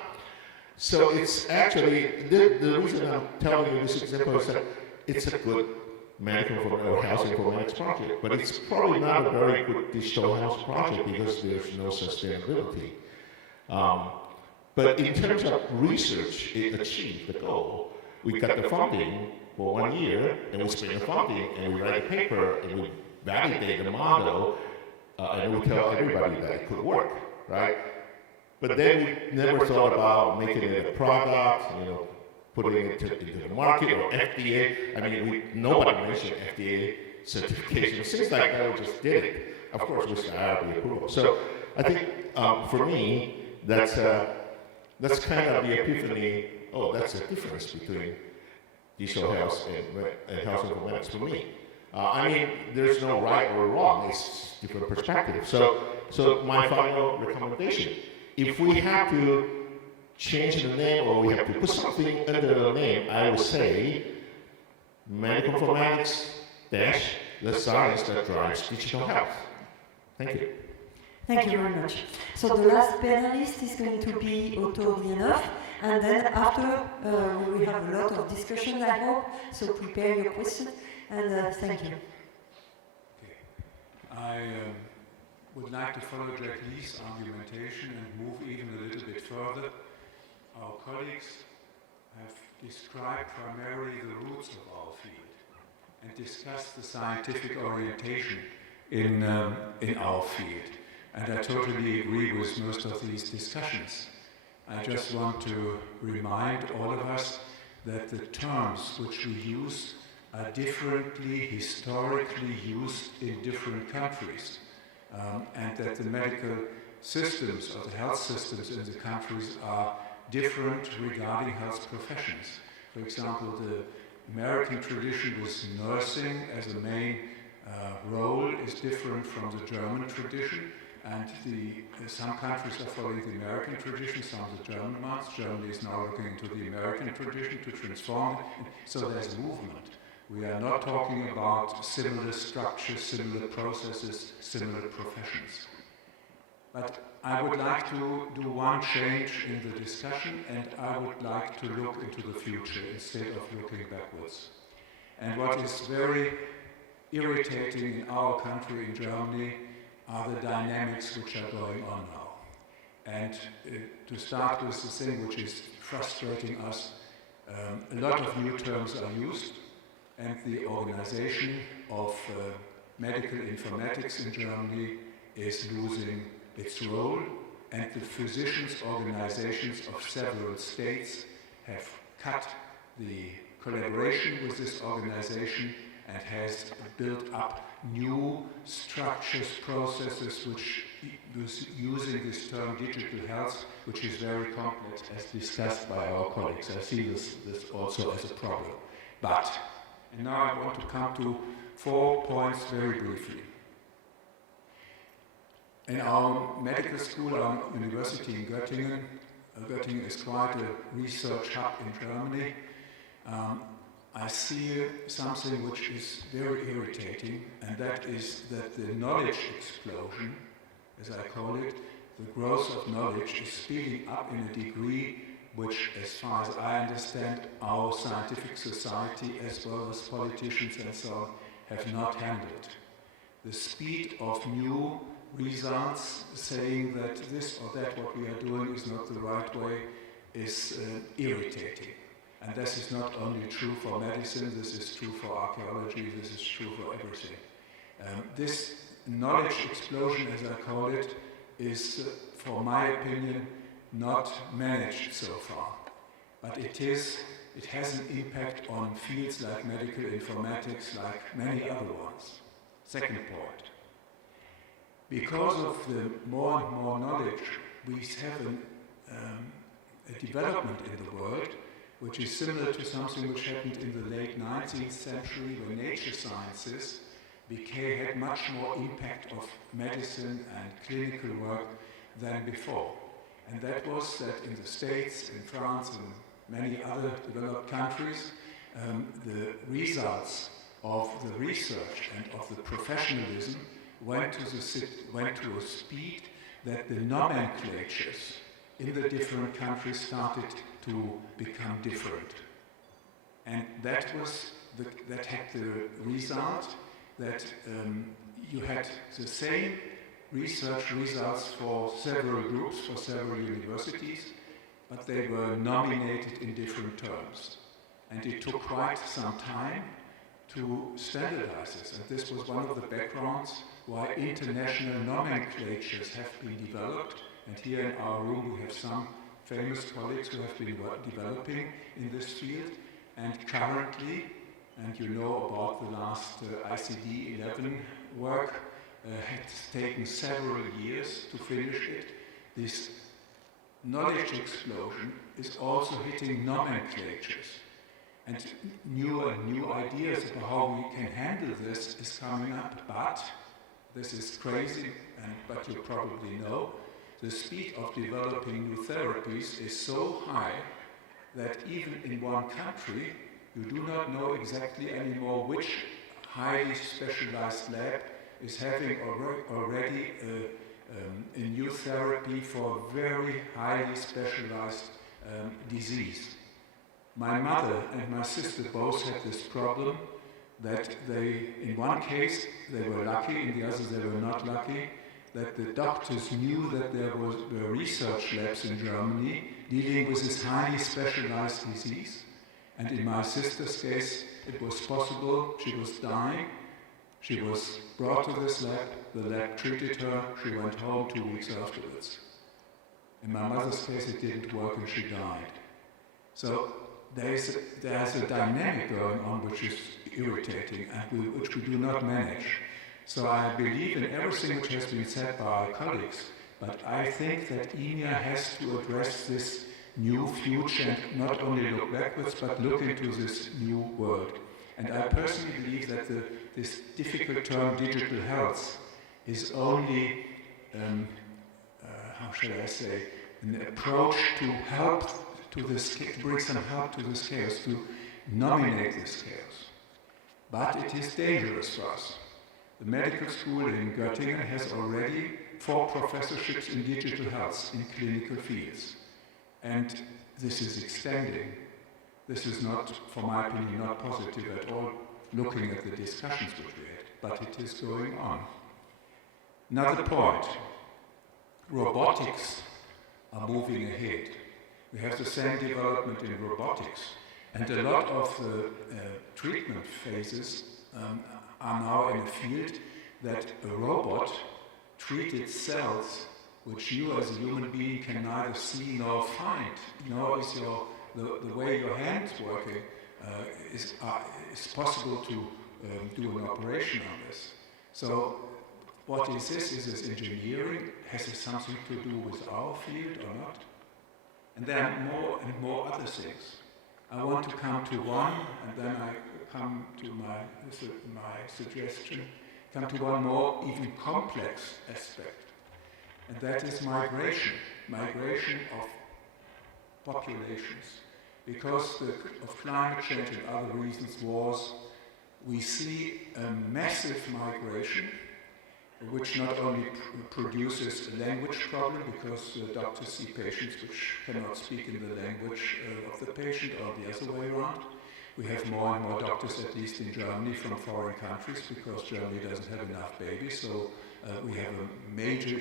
So it's actually, the reason I'm telling you this example is that it's a good medical or health informatics project, but it's probably not a very good digital health project because there's no sustainability. But in terms of research, it achieved the goal. We got the funding for 1 year, and we spend the funding, and we write a paper, and we validate the model, and we tell everybody that it could work, right? But then we never thought about making it a product, putting it into the market or FDA. I mean, nobody mentioned FDA certification. Things like that, we just did it. Of course, with the IRB approval. So I think for me, that's kind of the epiphany. Oh, that's the difference between digital health and health informatics for me. I mean, there's no right or wrong. It's different perspective. So my final recommendation: if we have to change the name or we have to put something under the name, I would say medical informatics dash the science that drives digital health. Thank you. Thank you very much. So the last panelist is going to be Otto Rienoff, And then after, we will have a lot of discussion, I hope, so prepare your questions, and thank you. Okay. I would like to follow Jack Lee's argumentation and move even a little bit further. Our colleagues have described primarily the roots of our field and discussed the scientific orientation in our field. And I totally agree with most of these discussions. I just want to remind all of us that the terms which we use are differently historically used in different countries, and that the medical systems or the health systems in the countries are different regarding health professions. For example, the American tradition with nursing as a main role is different from the German tradition, and some countries are following the American tradition, some the German ones. Germany is now looking into the American tradition to transform it. So there's movement. We are not talking about similar structures, similar processes, similar professions. But I would like to do one change in the discussion, and I would like to look into the future instead of looking backwards. And what is very irritating in our country, in Germany, are the dynamics which are going on now. And to start with the thing which is frustrating us, a lot of new terms are used, and the organization of medical informatics in Germany is losing its role, and the physicians' organizations of several states have cut the collaboration with this organization and has built up new structures, processes, which using this term digital health, which is very complex, as discussed by our colleagues. I see this also as a problem. But, and now I want to come to 4 points very briefly. In our medical school, our university in Göttingen, Göttingen is quite a research hub in Germany. I see something which is very irritating, and that is that the knowledge explosion, as I call it, the growth of knowledge is speeding up in a degree which, as far as I understand, our scientific society, as well as politicians and so on, have not handled. The speed of new results saying that this or that what we are doing is not the right way is irritating. And this is not only true for medicine, this is true for archaeology, this is true for everything. This knowledge explosion, as I call it, is, for my opinion, not managed so far. But it has an impact on fields like medical informatics, like many other ones. Second point. Because of the more and more knowledge, we have a development in the world which is similar to something which happened in the late 19th century when nature sciences had much more impact of medicine and clinical work than before. And that was that in the States, in France, and many other developed countries, the results of the research and of the professionalism went to a speed that the nomenclatures in the different countries started to become different. And that had the result that you had the same research results for several groups, for several universities, but they were nominated in different terms. And it took quite some time to standardize this. And this was one of the backgrounds why international nomenclatures have been developed. And here in our room we have some famous colleagues who have been developing in this field. And currently, and you know about the last ICD-11 work, had taken several years to finish it. This knowledge explosion is also hitting nomenclatures. And new ideas about how we can handle this is coming up, but this is crazy, but you probably know, the speed of developing new therapies is so high that even in one country, you do not know exactly anymore which highly specialized lab is having already a new therapy for very highly specialized disease. My mother and my sister both had this problem that they, in one case, they were lucky, in the others they were not lucky, that the doctors knew that there were research labs in Germany dealing with this highly specialized disease. And in my sister's case, it was possible. She was dying. She was brought to this lab. The lab treated her. She went home 2 weeks afterwards. In my mother's case, it didn't work and she died. So there's a dynamic going on which is irritating and which we do not manage. So I believe in everything which has been said by our colleagues, but I think that EMEA has to address this new future and not only look backwards, but look into this new world. And I personally believe that this difficult term digital health is only, how shall I say, an approach to help to bring some help to this chaos, to nominate this chaos. But it is dangerous for us. The medical school in Göttingen has already 4 professorships in digital health in clinical fields. And this is extending. This is not, for my opinion, not positive at all, looking at the discussions which we had, but it is going on. Another point, robotics are moving ahead. We have the same development in robotics, and a lot of the treatment phases are now in a field that a robot treated cells which you as a human being can neither see nor find, nor is the way your hand's working is possible to do an operation on this. So what is this? Is this engineering? Has it something to do with our field or not? And there are more and more other things. I want to come to one, and then I come to my suggestion, come to one more even complex aspect. And that is migration of populations. Because of climate change and other reasons, wars, we see a massive migration, which not only produces a language problem, because doctors see patients which cannot speak in the language of the patient, or the other way around. We have more and more doctors, at least in Germany, from foreign countries, because Germany doesn't have enough babies, so we have a major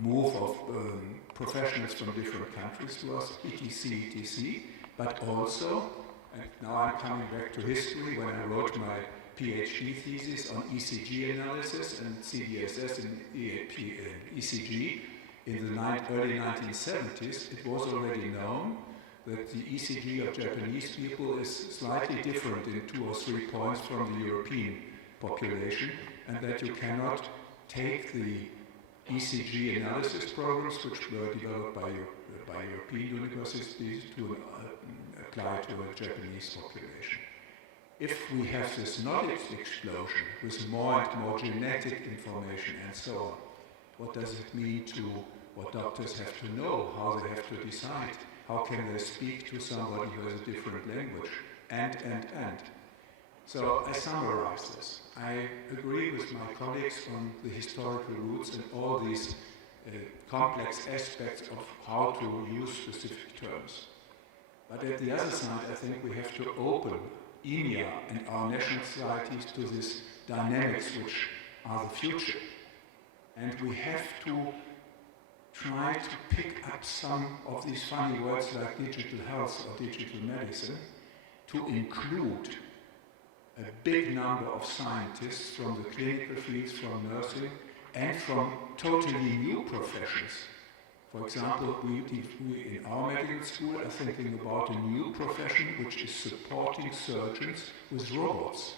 move of professionals from different countries to us, etc., but also, and now I'm coming back to history, when I wrote my PhD thesis on ECG analysis and CDSS and ECG in the early 1970s, it was already known that the ECG of Japanese people is slightly different in 2 or 3 points from the European population, and that you cannot take the ECG analysis programs, which were developed by European universities, to apply to a Japanese population. If we have this knowledge explosion with more and more genetic information and so on, what does it mean to what doctors have to know, how they have to decide, how can they speak to somebody who has a different language, and. So I summarize this. I agree with my colleagues on the historical roots and all these complex aspects of how to use specific terms. But at the other side, I think we have to open EMEA and our national societies to these dynamics which are the future. And we have to try to pick up some of these funny words like digital health or digital medicine to include a big number of scientists from the clinical fields, from nursing, and from totally new professions. For example, we in our medical school are thinking about a new profession which is supporting surgeons with robots.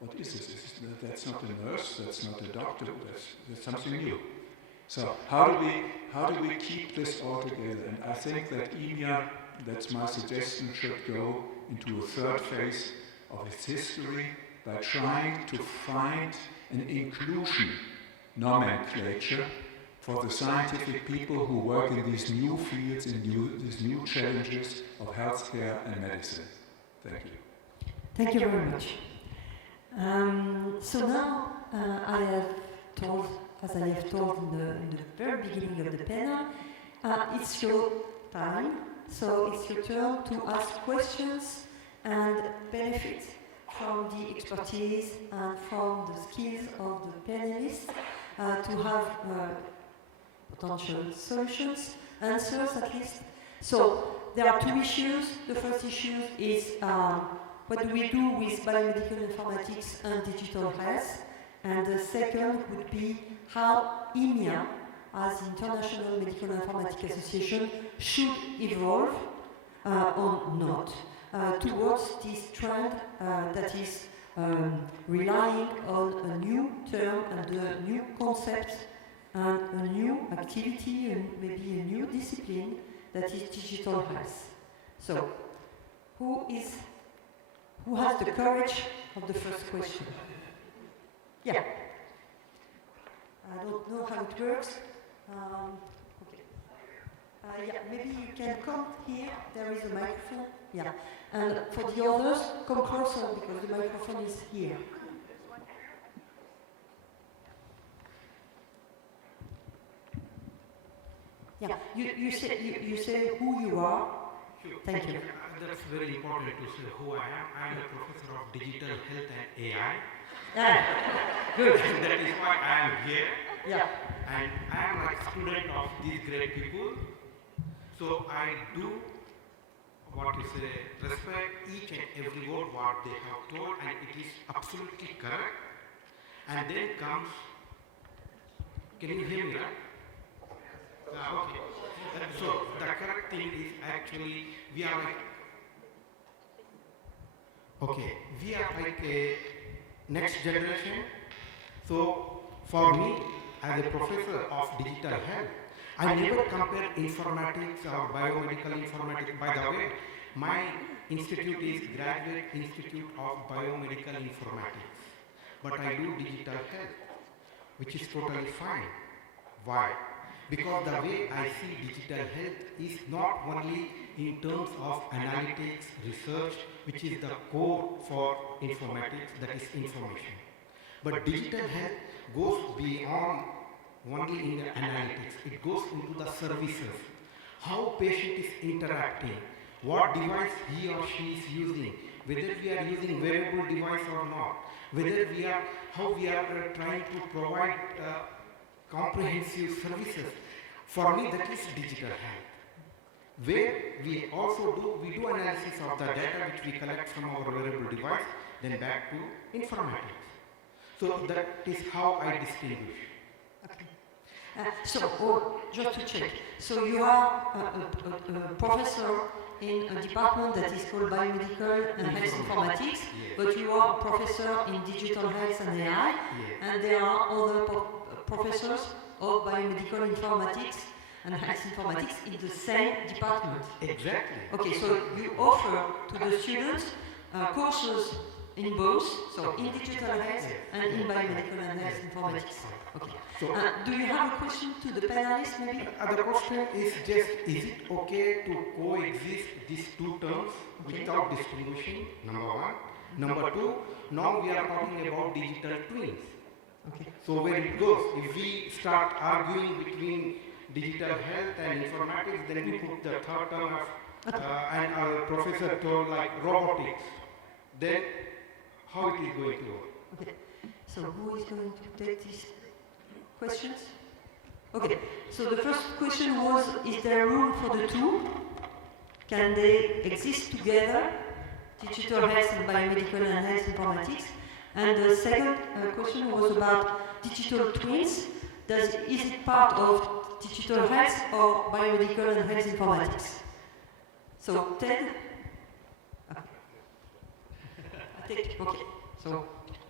What is this? That's not a nurse, that's not a doctor, that's something new. So how do we keep this all together? And I think that EMEA, that's my suggestion, should go into a third phase of its history by trying to find an inclusion nomenclature for the scientific people who work in these new fields and these new challenges of healthcare and medicine. Thank you. Thank you very much. So now I have told, as I have told in the very beginning of the panel, it's your time so it's your turn to ask questions and benefit from the expertise and from the skills of the panelists to have potential solutions, answers at least. So there are two issues. The first issue is what do we do with biomedical informatics and digital health? And the second would be how IMIA, as International Medical Informatics Association, should evolve or not towards this trend that is relying on a new term and a new concept and a new activity and maybe a new discipline that is digital health. So, who has the courage of the first question? Yeah. I don't know how it works. Okay. Yeah, maybe you can come here. There is a microphone. Yeah. And for the others, come closer because the microphone is here. Yeah. You say who you are. Sure. Thank you. That's very important to say who I am. I am a professor of digital health and AI. Good. That is why I am here. Yeah. And I am like student of these great people. So I do what you say, respect each and every word what they have told, and it is absolutely correct. And then comes, can you hear me, right? Okay. So the correct thing is actually we are like, okay, we are like a next generation. So for me, as a professor of digital health, I never compare informatics or biomedical informatics. By the way, my institute is Graduate Institute of Biomedical Informatics, but I do digital health, which is totally fine. Why? Because the way I see digital health is not only in terms of analytics, research, which is the core for informatics, that is information. But digital health goes beyond only in the analytics. It goes into the services. How patient is interacting, what device he or she is using, whether we are using wearable device or not, whether we are, how we are trying to provide comprehensive services. For me, that is digital health. Where we also do analysis of the data which we collect from our wearable device, then back to informatics. So that is how I distinguish. So, just to check, so you are a professor in a department that is called Biomedical and Health Informatics, but you are a professor in Digital Health and AI, and there are other professors of Biomedical Informatics and Health Informatics in the same department. Exactly. Okay, so you offer to the students courses in both, so in digital health and in biomedical and health informatics. Okay. So, do you have a question to the panelists, maybe? The question is just, is it okay to coexist these two terms without distinguishing? Number one. Number two, now we are talking about digital twins. Okay. So where it goes, if we start arguing between digital health and informatics, then we put the third term of, and our professor told like robotics, then how it is going to work? Okay. So who is going to take these questions? Okay. So the first question was, is there room for the two? Can they exist together? Digital health and biomedical and health informatics. And the second question was about digital twins. Is it part of digital health or biomedical and health informatics? So, Ted? Okay. So,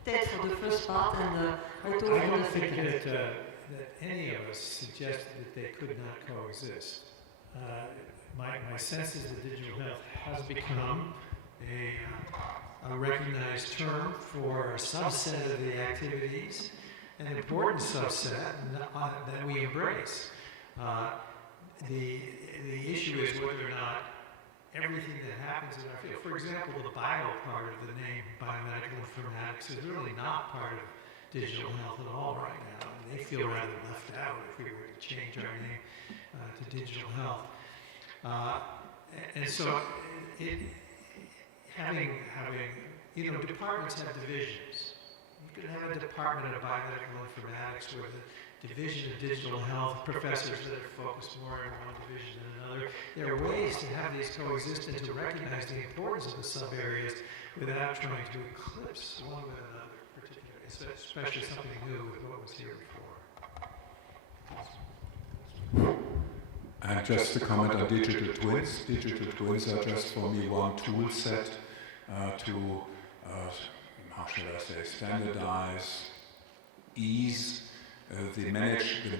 Ted for the first part and Otto I for don't the think second. that any of us suggested that they could not coexist. My sense is that digital health has become a recognized term for a subset of the activities, an important subset that we embrace. The issue is whether or not everything that happens in our field, for example, the bio part of the name biomedical informatics is really not part of digital health at all right now. They feel rather left out if we were to change our name to digital health. And so, having departments have divisions. You could have a department of biomedical informatics where the division of digital health professors that are focused more in one division than another. There are ways to have these coexist and to recognize the importance of the sub-areas without trying to eclipse one with another, particularly, especially something new with what was here before. And just to comment on digital twins. Digital twins are just for me one tool set to, how should I say, standardize, ease the management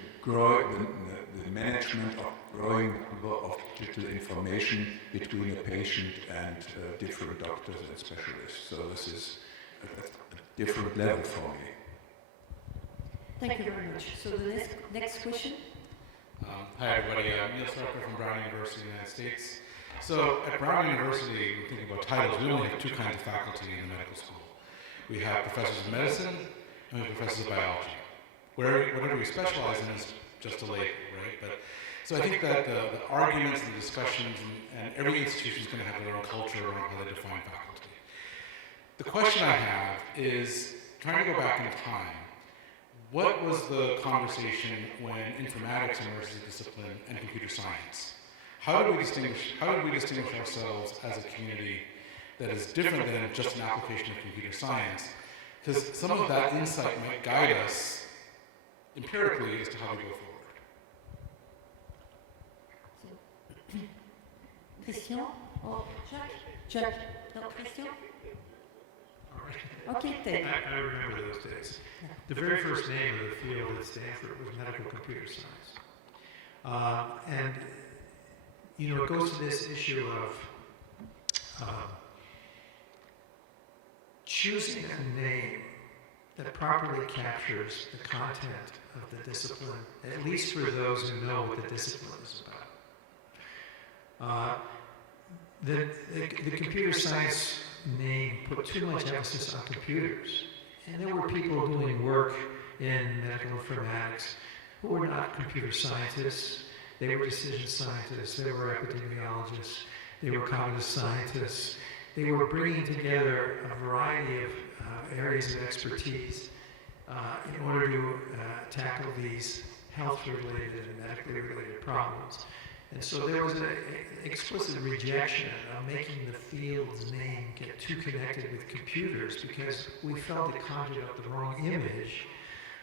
of growing of digital information between a patient and different doctors and specialists. So this is a different level for me. Thank you very much. So the next question. Hi everybody, Neil Sarkar from Brown University, United States. So at Brown University, we're thinking about titles. We only have two kinds of faculty in the medical school. We have professors of medicine and we have professors of biology. Whatever we specialize in is just a label, right? But so I think that the arguments and the discussions and every institution is going to have their own culture around how they define faculty. The question I have is trying to go back in time. What was the conversation when informatics emerged as a discipline and computer science? How did we distinguish ourselves as a community that is different than just an application of computer science? Because some of that insight might guide us empirically as to how we go forward. Christian or Jacques? No, Christian? Okay, thank you. I remember those days. The very first name of the field at Stanford was medical computer science. And, it goes to this issue of choosing a name that properly captures the content of the discipline, at least for those who know what the discipline is about. The computer science name put too much emphasis on computers. And there were people doing work in medical informatics who were not computer scientists. They were decision scientists. They were epidemiologists. They were cognitive scientists. They were bringing together a variety of areas of expertise in order to tackle these health-related and medically related problems. And so there was an explicit rejection of making the field's name get too connected with computers because we felt it conjured up the wrong image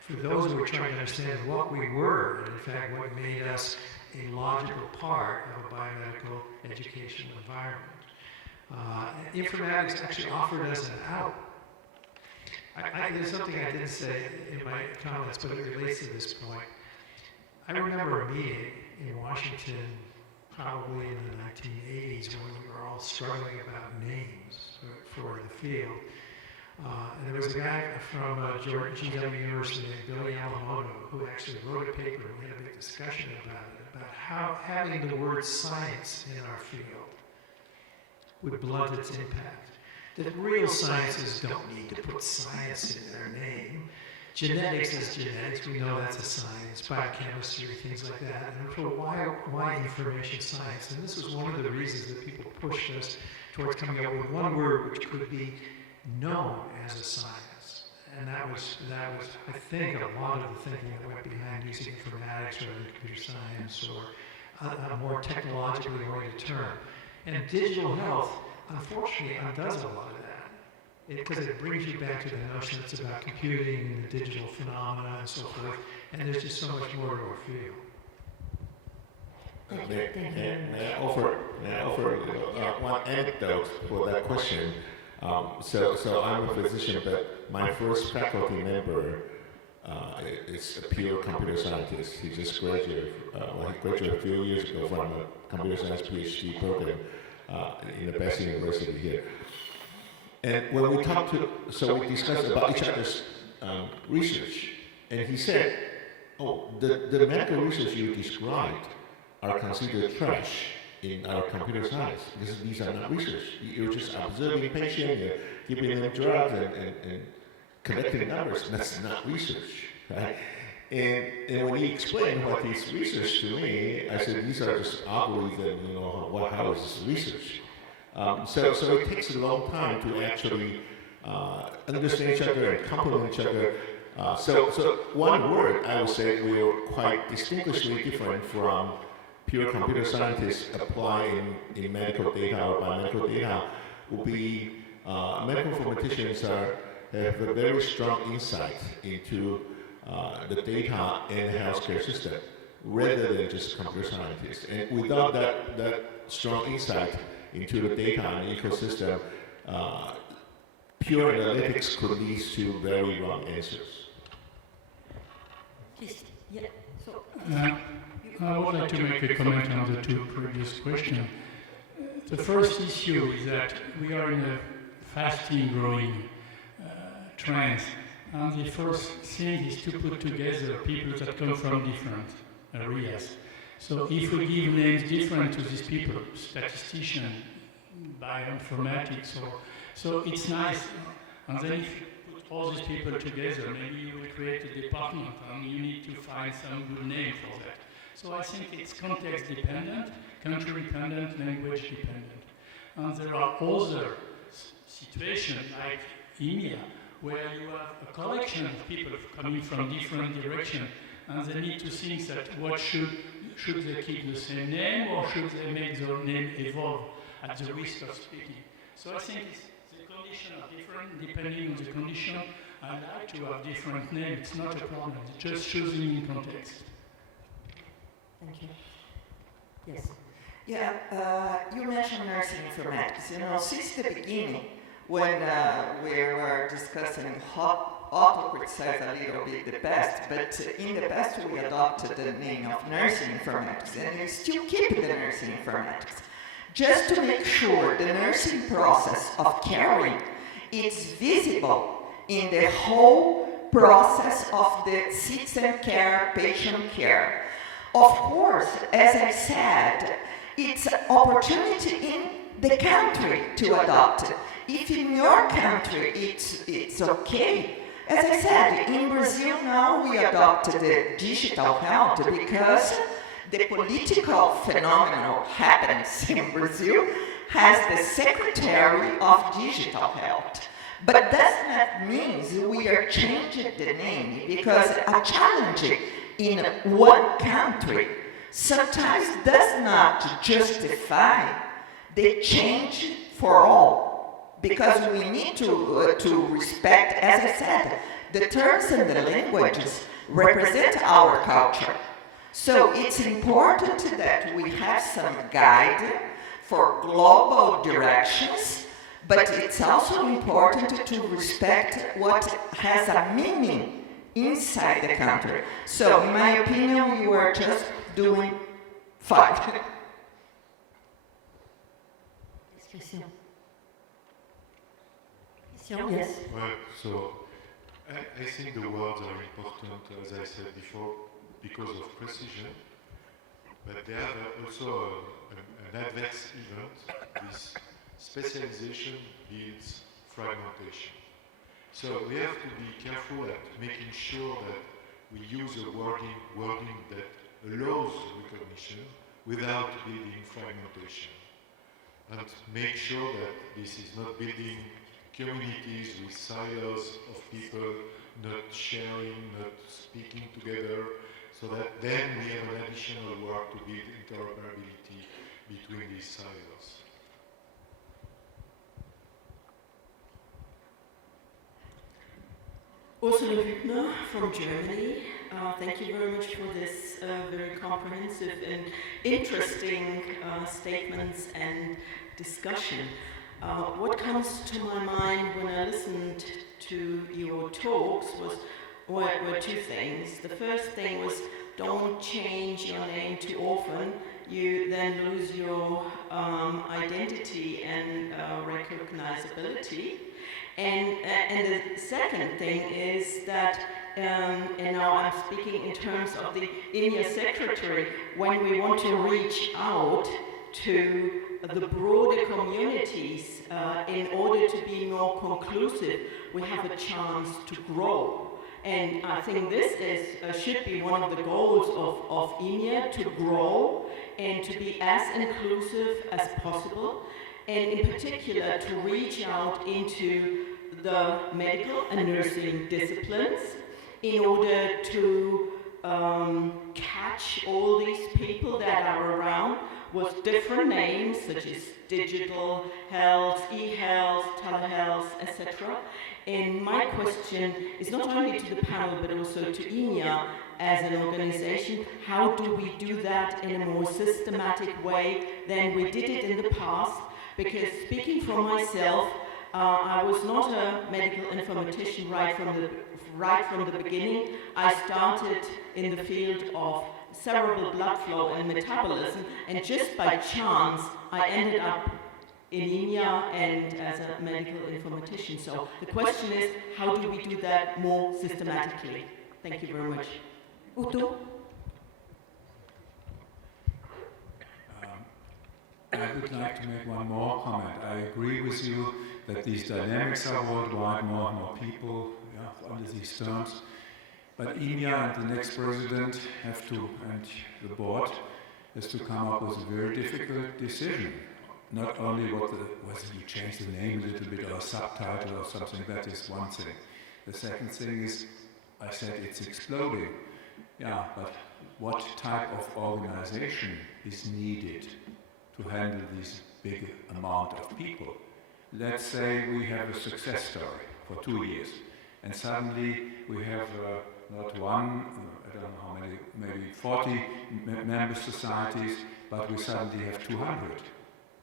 for those who were trying to understand what we were, and in fact what made us a logical part of a biomedical educational environment. Informatics actually offered us an out. There's something I didn't say in my comments, but it relates to this point. I remember a meeting in Washington, probably in the 1980s, when we were all struggling about names for the field. And there was a guy from GW University named Billy Yamamoto who actually wrote a paper, and we had a big discussion about it, about how having the word science in our field would blunt its impact. That real sciences don't need to put science in their name. Genetics is genetics, we know that's a science, biochemistry, things like that. And so why information science? And this was one of the reasons that people pushed us towards coming up with one word which could be known as a science. And that was I think, a lot of the thinking that went behind using informatics rather than computer science or a more technologically oriented term. And digital health, unfortunately, undoes a lot of that. Because it brings you back to the notion that it's about computing and the digital phenomena and so forth, and there's just so much more to our field. May I offer one anecdote for that question? So I'm a physician, but my first faculty member is a pure computer scientist. He just graduated, he graduated a few years ago from a computer science PhD program in the best university here. And when we talked we discussed about each other's research, and he said, the medical research you described are considered trash in our computer science, because these are not research. You're just observing patients, you're giving them drugs and collecting numbers. That's not research, right? And when he explained what is research to me, I said, these are just algorithms, you know, how is this research? So it takes a long time to actually understand each other and complement each other. So one word, I would say we are quite distinctly different from pure computer scientists applying in medical data or biomedical data would be medical informaticians have a very strong insight into the data in the healthcare system rather than just computer scientists. And without that strong insight into the data and ecosystem, pure analytics could lead to very wrong answers. Yeah. So, I would like to make a comment on the two previous questions. The first issue is that we are in a fastly growing trend, and the first thing is to put together people that come from different areas. So if we give names different to these people, statistician, bioinformatics, so it's nice. And then if you put all these people together, maybe you will create a department, and you need to find some good name for that. So I think it's context dependent, country dependent, language dependent. And there are other situations like India, where you have a collection of people coming from different directions, and they need to think that what should they keep the same name, or should they make their name evolve at the risk of speaking. So I think the conditions are different depending on the condition. I like to have different names, it's not a problem, it's just choosing in context. thank you. Yes. Yeah, you mentioned nursing informatics. You know, since the beginning, when we were discussing how to criticize a little bit the past, but in the past we adopted the name of nursing informatics, and we still keep the nursing informatics, just to make sure the nursing process of caring is visible in the whole process of the citizen care, patient care. Of course, as I said, it's an opportunity in the country to adopt it. If in your country it's okay, as I said, in Brazil now we adopted the digital health because the political phenomenon happens in Brazil has the Secretary of Digital Health. But does not mean we are changing the name because a challenge in one country sometimes does not justify the change for all, because we need to respect, as I said, the terms and the languages represent our culture. So it's important that we have some guide for global directions, but it's also important to respect what has a meaning inside the country. So in my opinion, you are just doing fine. Question. Yes. Well, so I think the words are important, as I said before, because of precision, but they have also an adverse event. This specialization builds fragmentation. So we have to be careful at making sure that we use a wording that allows recognition without building fragmentation. And make sure that this is not building communities with silos of people not sharing, not speaking together, so that then we have an additional work to build interoperability between these silos. Ursula Hübner from Germany. Thank you very much for this very comprehensive and interesting statements and discussion. What comes to my mind when I listened to your talks were two things. The first thing was, don't change your name too often. You then lose your identity and recognizability. And the second thing is that, and now I'm speaking in terms of the India Secretary, when we want to reach out to the broader communities in order to be more conclusive, we have a chance to grow. And I think this is, should be one of the goals of EMEA, to grow and to be as inclusive as possible, and in particular to reach out into the medical and nursing disciplines in order to catch all these people that are around with different names, such as digital health, e-health, telehealth, etc. And my question is not only to the panel, but also to EMEA as an organization: how do we do that in a more systematic way than we did it in the past? Because speaking for myself, I was not a medical informatician right from the beginning. I started in the field of cerebral blood flow and metabolism, and just by chance, I ended up in EMEA and as a medical informatician. So the question is, how do we do that more systematically? Thank you very much. Otto? I would like to make one more comment. I agree with you that these dynamics are worldwide, more and more people under these terms. But EMEA and the next president have to, and the board, has to come up with a very difficult decision. Not only whether you change the name a little bit or a subtitle or something, that is one thing. The second thing is, I said it's exploding. Yeah, but what type of organization is needed to handle this big amount of people? Let's say we have a success story for 2 years, and suddenly we have not one, I don't know how many, maybe 40 member societies, but we suddenly have 200.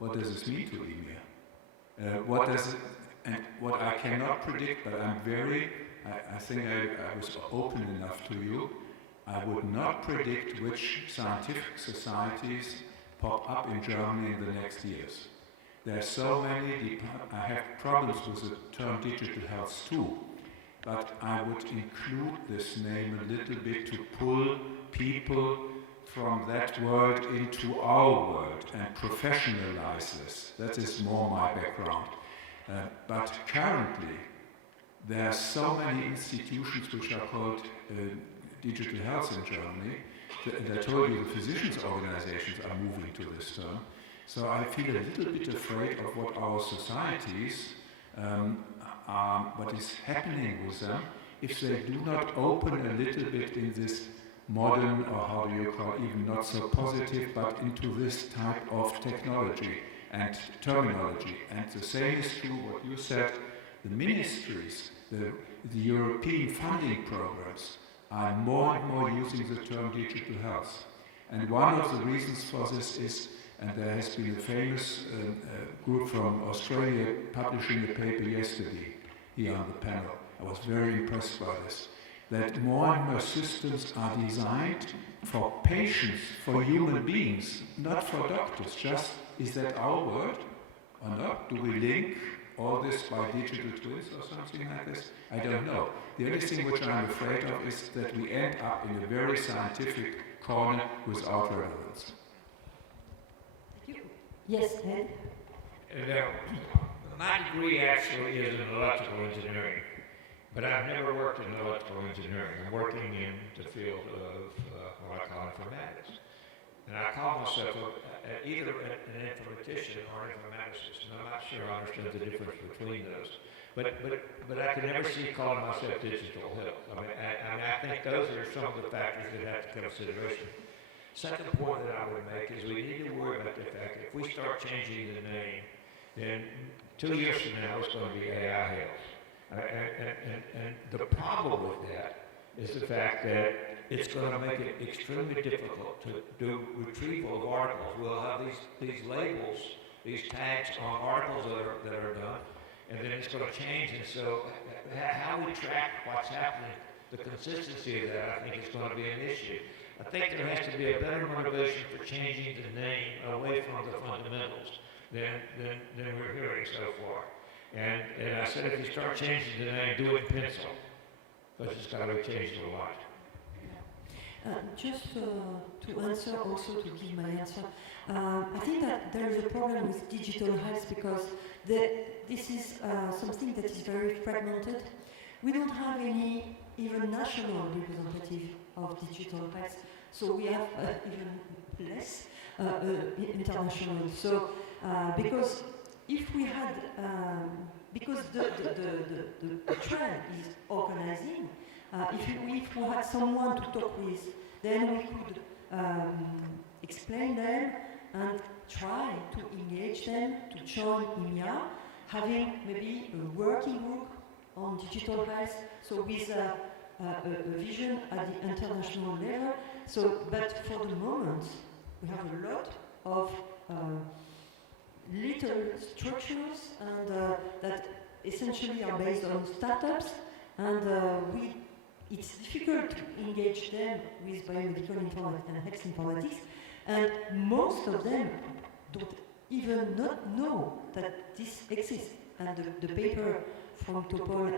What does this mean to EMEA? What I cannot predict, but I think I was open enough to you, I would not predict which scientific societies pop up in Germany in the next years. There are so many, I have problems with the term digital health too, but I would include this name a little bit to pull people from that world into our world and professionalize this. That is more my background. But currently, there are so many institutions which are called digital health in Germany. And I told you the physicians' organizations are moving to this term. So I feel a little bit afraid of what our societies, what is happening with them, if they do not open a little bit in this modern, or how do you call it, even not so positive, but into this type of technology and terminology. And the same is true what you said, the ministries, the European funding programs are more and more using the term digital health. And one of the reasons for this is, and there has been a famous group from Australia publishing a paper yesterday here on the panel. I was very impressed by this. That more and more systems are designed for patients, for human beings, not for doctors. Just, is that our word or not? Do we link all this by digital twins or something like this? I don't know. The only thing which I'm afraid of is that we end up in a very scientific corner without relevance. Thank you. Yes, Ed? My degree actually is in electrical engineering, but I've never worked in electrical engineering. I'm working in the field of what I call informatics. And I call myself either an informatician or an informaticist, and I'm not sure I understand the difference between those. But I can never see calling myself digital health. I think those are some of the factors that have to consideration. Second point that I would make is we need to worry about the fact that if we start changing the name, then 2 years from now it's going to be AI health. And the problem with that is the fact that it's going to make it extremely difficult to do retrieval of articles. We'll have these labels, these tags on articles that are done, and then it's going to change. And so how we track what's happening, the consistency of that, I think is going to be an issue. I think there has to be a better motivation for changing the name away from the fundamentals than we're hearing so far. And I said, if you start changing the name, do it in pencil, because it's got to be changed a lot. Just to answer, also to give my answer, I think that there is a problem with digital health because this is something that is very fragmented. We don't have any even national representative of digital health. So we have even less international. So because if we had, because the trend is organizing, if we had someone to talk with, then we could explain them and try to engage them to join IMIA, having maybe a working group on digital health, so with a vision at the international level. So, but for the moment, we have a lot of little structures and that essentially are based on startups, and it's difficult to engage them with biomedical informatics and health informatics, and most of them don't even not know that this exists. And the paper from Topol and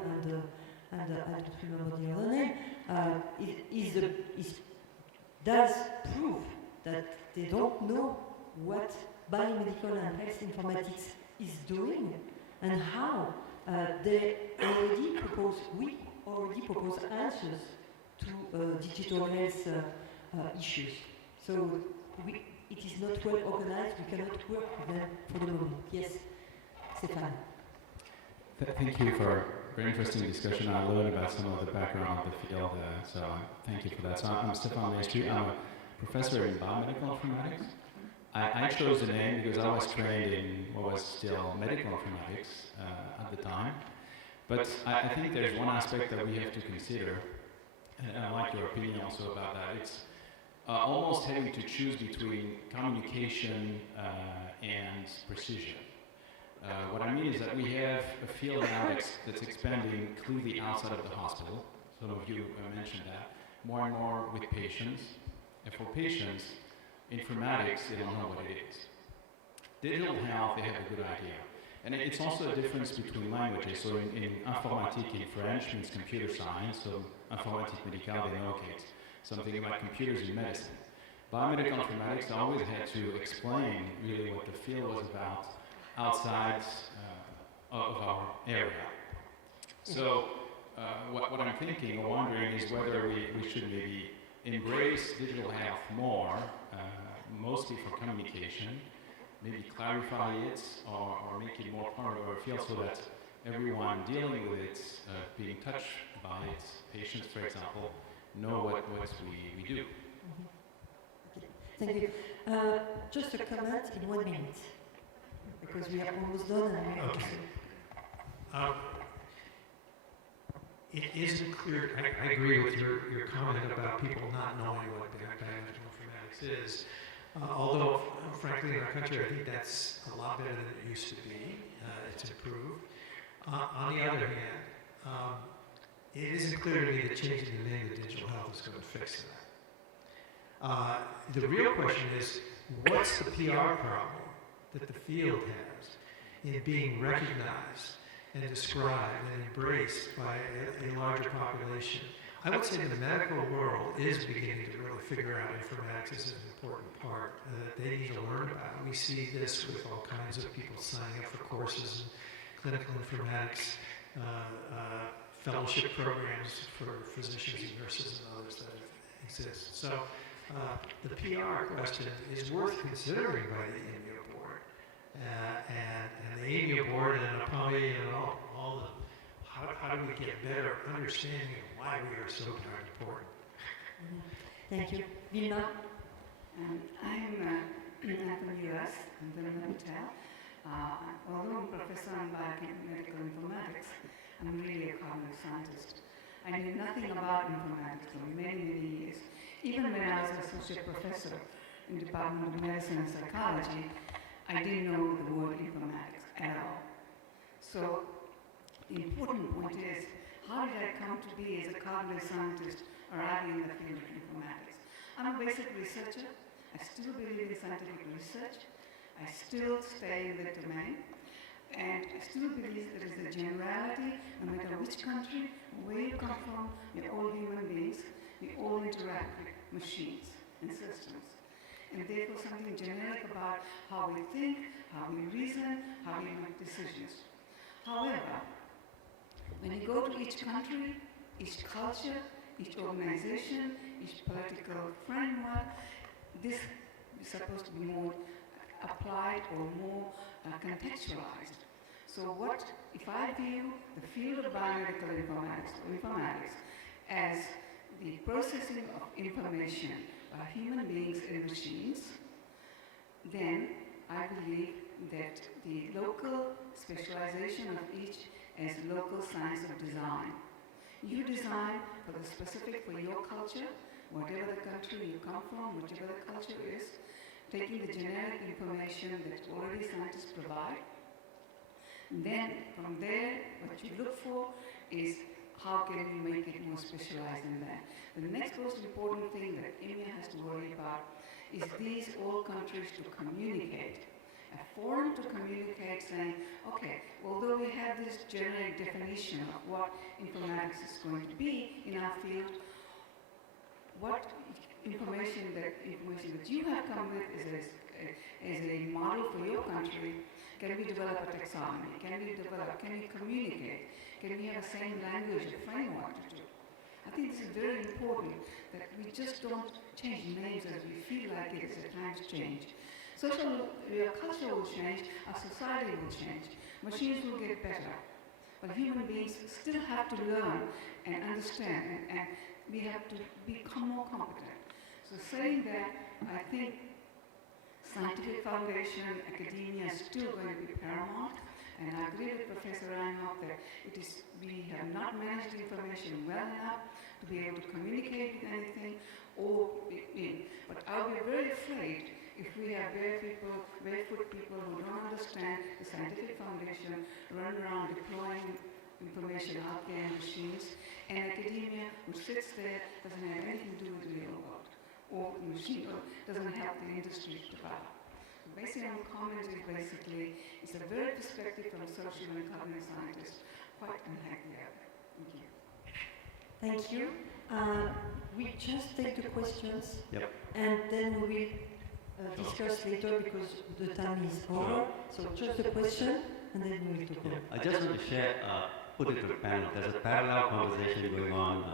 I don't remember the other name, does prove that they don't know what biomedical and health informatics is doing and how we already propose answers to digital health issues. So it is not well organized, we cannot work with them for the moment. Yes, Stéphane. Thank you for a very interesting discussion. I learned about some of the background of the field, so thank you for that. So I'm Stéphane Maestri. I'm a professor in biomedical informatics. I chose the name because I was trained in what was still medical informatics at the time. But I think there's one aspect that we have to consider, and I like your opinion also about that. It's almost having to choose between communication and precision. What I mean is that we have a field now that's expanding clearly outside of the hospital. Some of you mentioned that. More and more with patients. And for patients, informatics, they don't know what it is. Digital health, they have a good idea. And it's also a difference between languages. So in informatique in French means computer science, so informatique médicale, they know, okay, it's something about computers in medicine. Biomedical informatics, I always had to explain really what the field was about outside of our area. So what I'm thinking or wondering is whether we should maybe embrace digital health more, mostly for communication, maybe clarify it or make it more part of our field so that everyone dealing with it, being touched by it, patients for example, know what we do. Mm-hmm. Okay. Thank you. Just a comment in 1 minute, because we are almost done. And okay. It isn't clear. I agree with your comment about people not knowing what biomedical informatics is. Although, frankly, in our country, I think that's a lot better than it used to be. It's improved. On the other hand, it isn't clear to me that changing the name of digital health is going to fix that. The real question is, what's the PR problem that the field has in being recognized and described and embraced by a larger population? I would say the medical world is beginning to really figure out informatics as an important part that they need to learn about. We see this with all kinds of people signing up for courses in clinical informatics, fellowship programs for physicians and nurses and others that exist. So the PR question is worth considering by the IMIA board. And the IMIA board and APAMI and all the how do we get better understanding of why we are so darn important? Thank you. Vilma? I'm from the US, I'm Vilma Patel. Although I'm a professor in biomedical informatics, I'm really a cognitive scientist. I knew nothing about informatics for many, many years. Even when I was an associate professor in the Department of Medicine and Psychology, I didn't know the word informatics at all. So the important point is, how did I come to be as a cognitive scientist arriving in the field of informatics? I'm a basic researcher. I still believe in scientific research. I still stay in the domain. And I still believe there is a generality, no matter which country, where you come from, we're all human beings. We all interact with machines and systems. And therefore something generic about how we think, how we reason, how we make decisions. However, when you go to each country, each culture, each organization, each political framework. This is supposed to be more applied or more contextualized. So what, if I view the field of biomedical informatics as the processing of information by human beings and machines, then I believe that the local specialization of each as local science of design. You design for the specific for your culture, whatever the country you come from, whichever the culture is, taking the generic information that already scientists provide. Then from there, what you look for is how can you make it more specialized in that. The next most important thing that EMEA has to worry about is these all countries to communicate. A forum to communicate saying, okay, although we have this generic definition of what informatics is going to be in our field, what information that you have come with as a model for your country, can we develop a taxonomy? Can we communicate? Can we have the same language or framework to do? I think this is very important that we just don't change names as we feel like it as times change. Culture will change, our society will change, machines will get better, but human beings still have to learn and understand, and we have to become more competent. So saying that, I think scientific foundation, academia is still going to be paramount, and I agree with Professor Reinhardt that we have not managed the information well enough to be able to communicate with anything, but I'll be very afraid if we have barefoot people who don't understand the scientific foundation, run around deploying information out there in machines, and academia, which sits there, doesn't have anything to do with the real world, or the machine, or doesn't help the industry to develop. So basically, my comment is basically, it's a very perspective from social and cognitive scientists, quite unlike the other. Thank you. Thank you. We just take the questions, Yep. and then we will discuss later because the time is over. So just the question, and then we will talk. I just want to share, put it to the panel. There's a parallel conversation going on.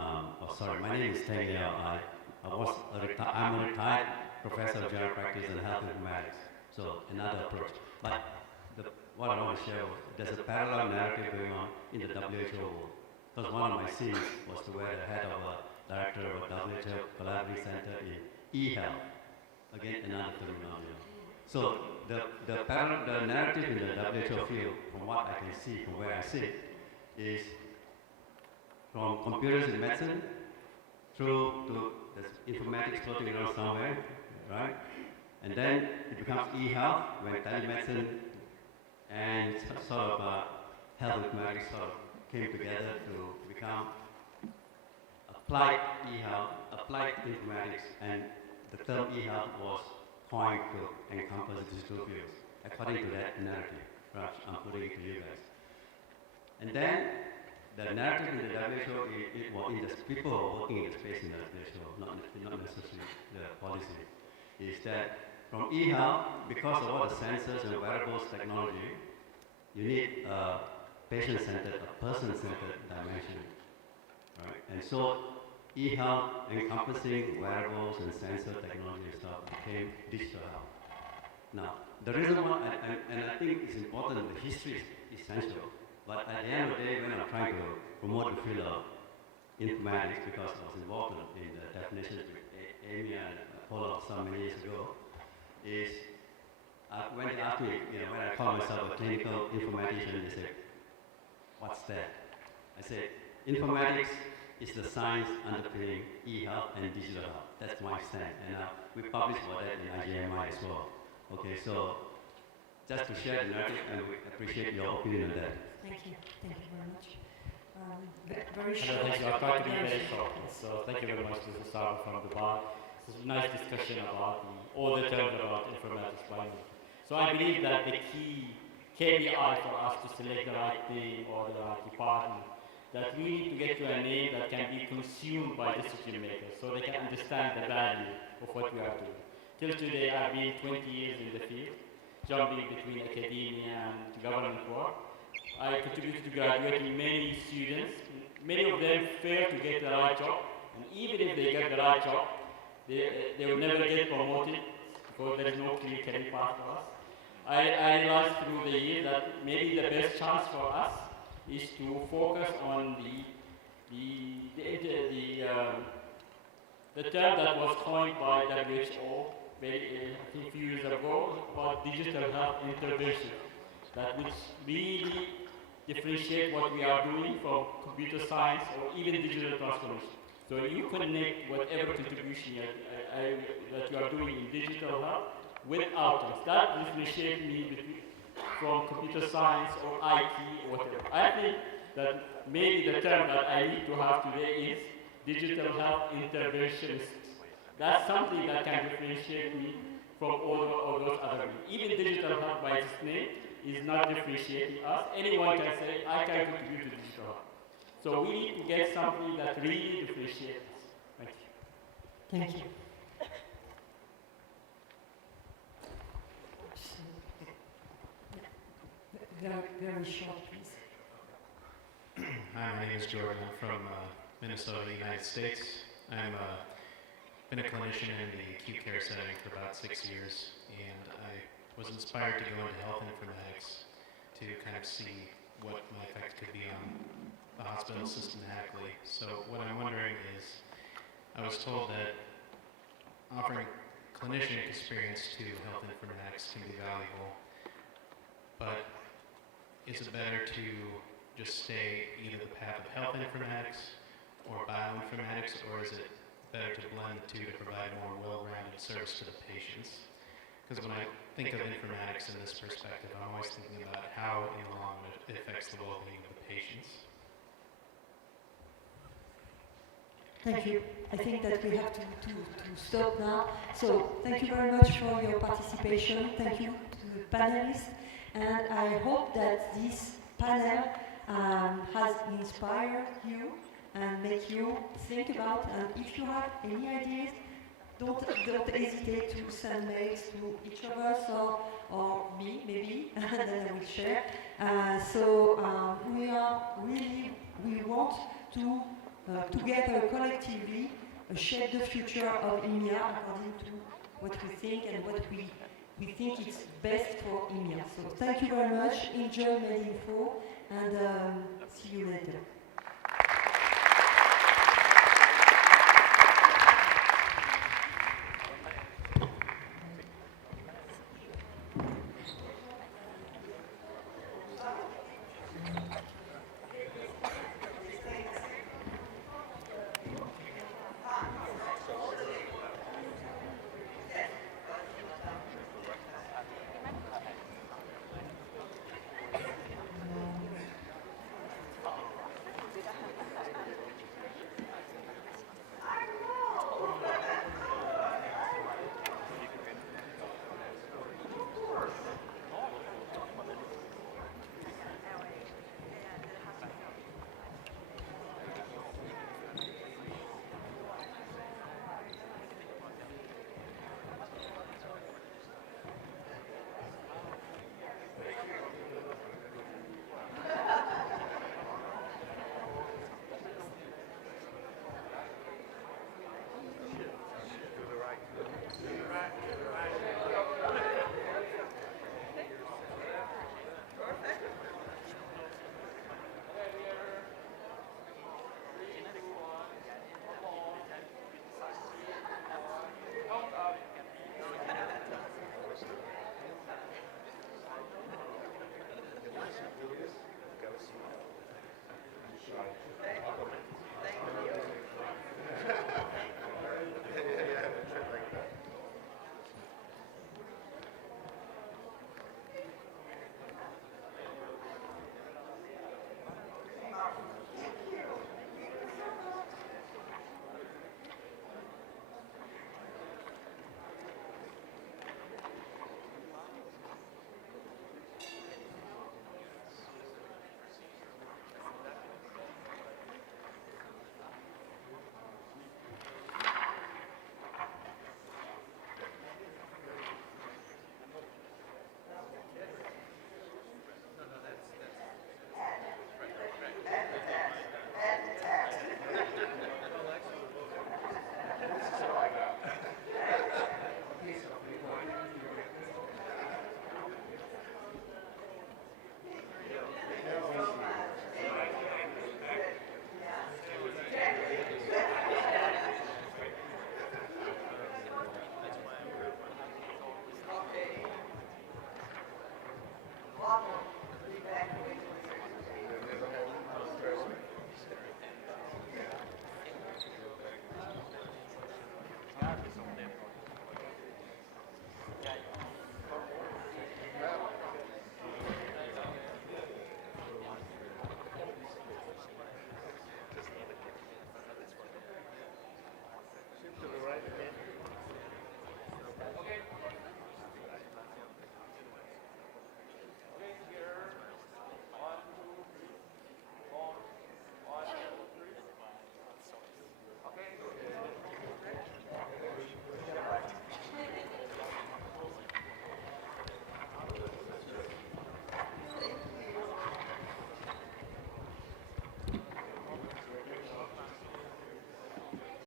My name is Teng Liao. I'm a retired professor of general practice and health informatics. So another approach. But what I want to share, there's a parallel narrative going on in the WHO world. Because one of my scenes was to wear the head of a director of a WHO collaborative center in e-health. Again, another terminology. So the narrative in the WHO field, from what I can see, from where I sit, is from computers in medicine through to the informatics floating around somewhere, right? And then it becomes e-health when telemedicine and sort of health informatics sort of came together to become applied e-health, applied informatics, and the term e-health was coined to encompass digital fields, according to that narrative. Perhaps I'm putting it to you guys. And then the narrative in the WHO, people who are working in the space in the WHO, not necessarily the policy, is that from e-health, because of all the sensors and wearables technology, you need a patient-centered, a person-centered dimension. Right? And so e-health encompassing wearables and sensor technology and stuff became digital health. Now, the reason why, and I think it's important, the history is essential, but at the end of the day, when I'm trying to promote the field of informatics, because I was involved in the definitions with Amy and Paula so many years ago, is when they asked me, when I call myself a clinical informatician, they said, what's that? I said, informatics is the science underpinning e-health and digital health. That's my stand. And we published about that in IGMI as well. Okay, so just to share the narrative, and we appreciate your opinion on that. Thank you. Thank you very much. Very short. Thank you. I'll try to be very short. So thank you very much to Gustavo from the bar. It's a nice discussion about all the terms about informatics biology. So I believe that the key KPI for us to select the right thing or the right department, that we need to get to a name that can be consumed by decision makers so they can understand the value of what we are doing. Till today, I've been 20 years in the field, jumping between academia and government work. I contributed to graduating many students, many of them fail to get the right job, and even if they get the right job, they will never get promoted because there is no clear career path for us. I realized through the year that maybe the best chance for us is to focus on the term that was coined by WHO I think a few years ago about digital health intervention, that which really differentiate what we are doing from computer science or even digital transformation. So you connect whatever contribution that you are doing in digital health with outcomes. That differentiates me from computer science or IT or whatever. I think that maybe the term that I need to have today is digital health interventionists. That's something that can differentiate me from all those other things. Even digital health by its name is not differentiating us. Anyone can say, I can contribute to digital health. So we need to get something that really differentiates us. Thank you. Thank you. Very short, please. Hi, my name is Jordan. I'm from Minnesota, United States. I'm been a clinician in the acute care setting for about 6 years, and I was inspired to go into health informatics to kind of see what my effect could be on the hospital systematically. So what I'm wondering is, I was told that offering clinician experience to health informatics can be valuable, but is it better to just stay either the path of health informatics or bioinformatics, or is it better to blend the two to provide more well-rounded service to the patients? Because when I think of informatics in this perspective, I'm always thinking about how in the long run it affects the well-being of the patients. Thank you. I think that we have to stop now. So thank you very much for your participation. Thank you to the panelists. And I hope that this panel has inspired you and make you think about, and if you have any ideas, don't hesitate to send mails to each of us or me, maybe, and then I will share. We want to together collectively shape the future of EMEA according to what we think and what we think is best for EMEA. So thank you very much. Enjoy MedInfo and see you later.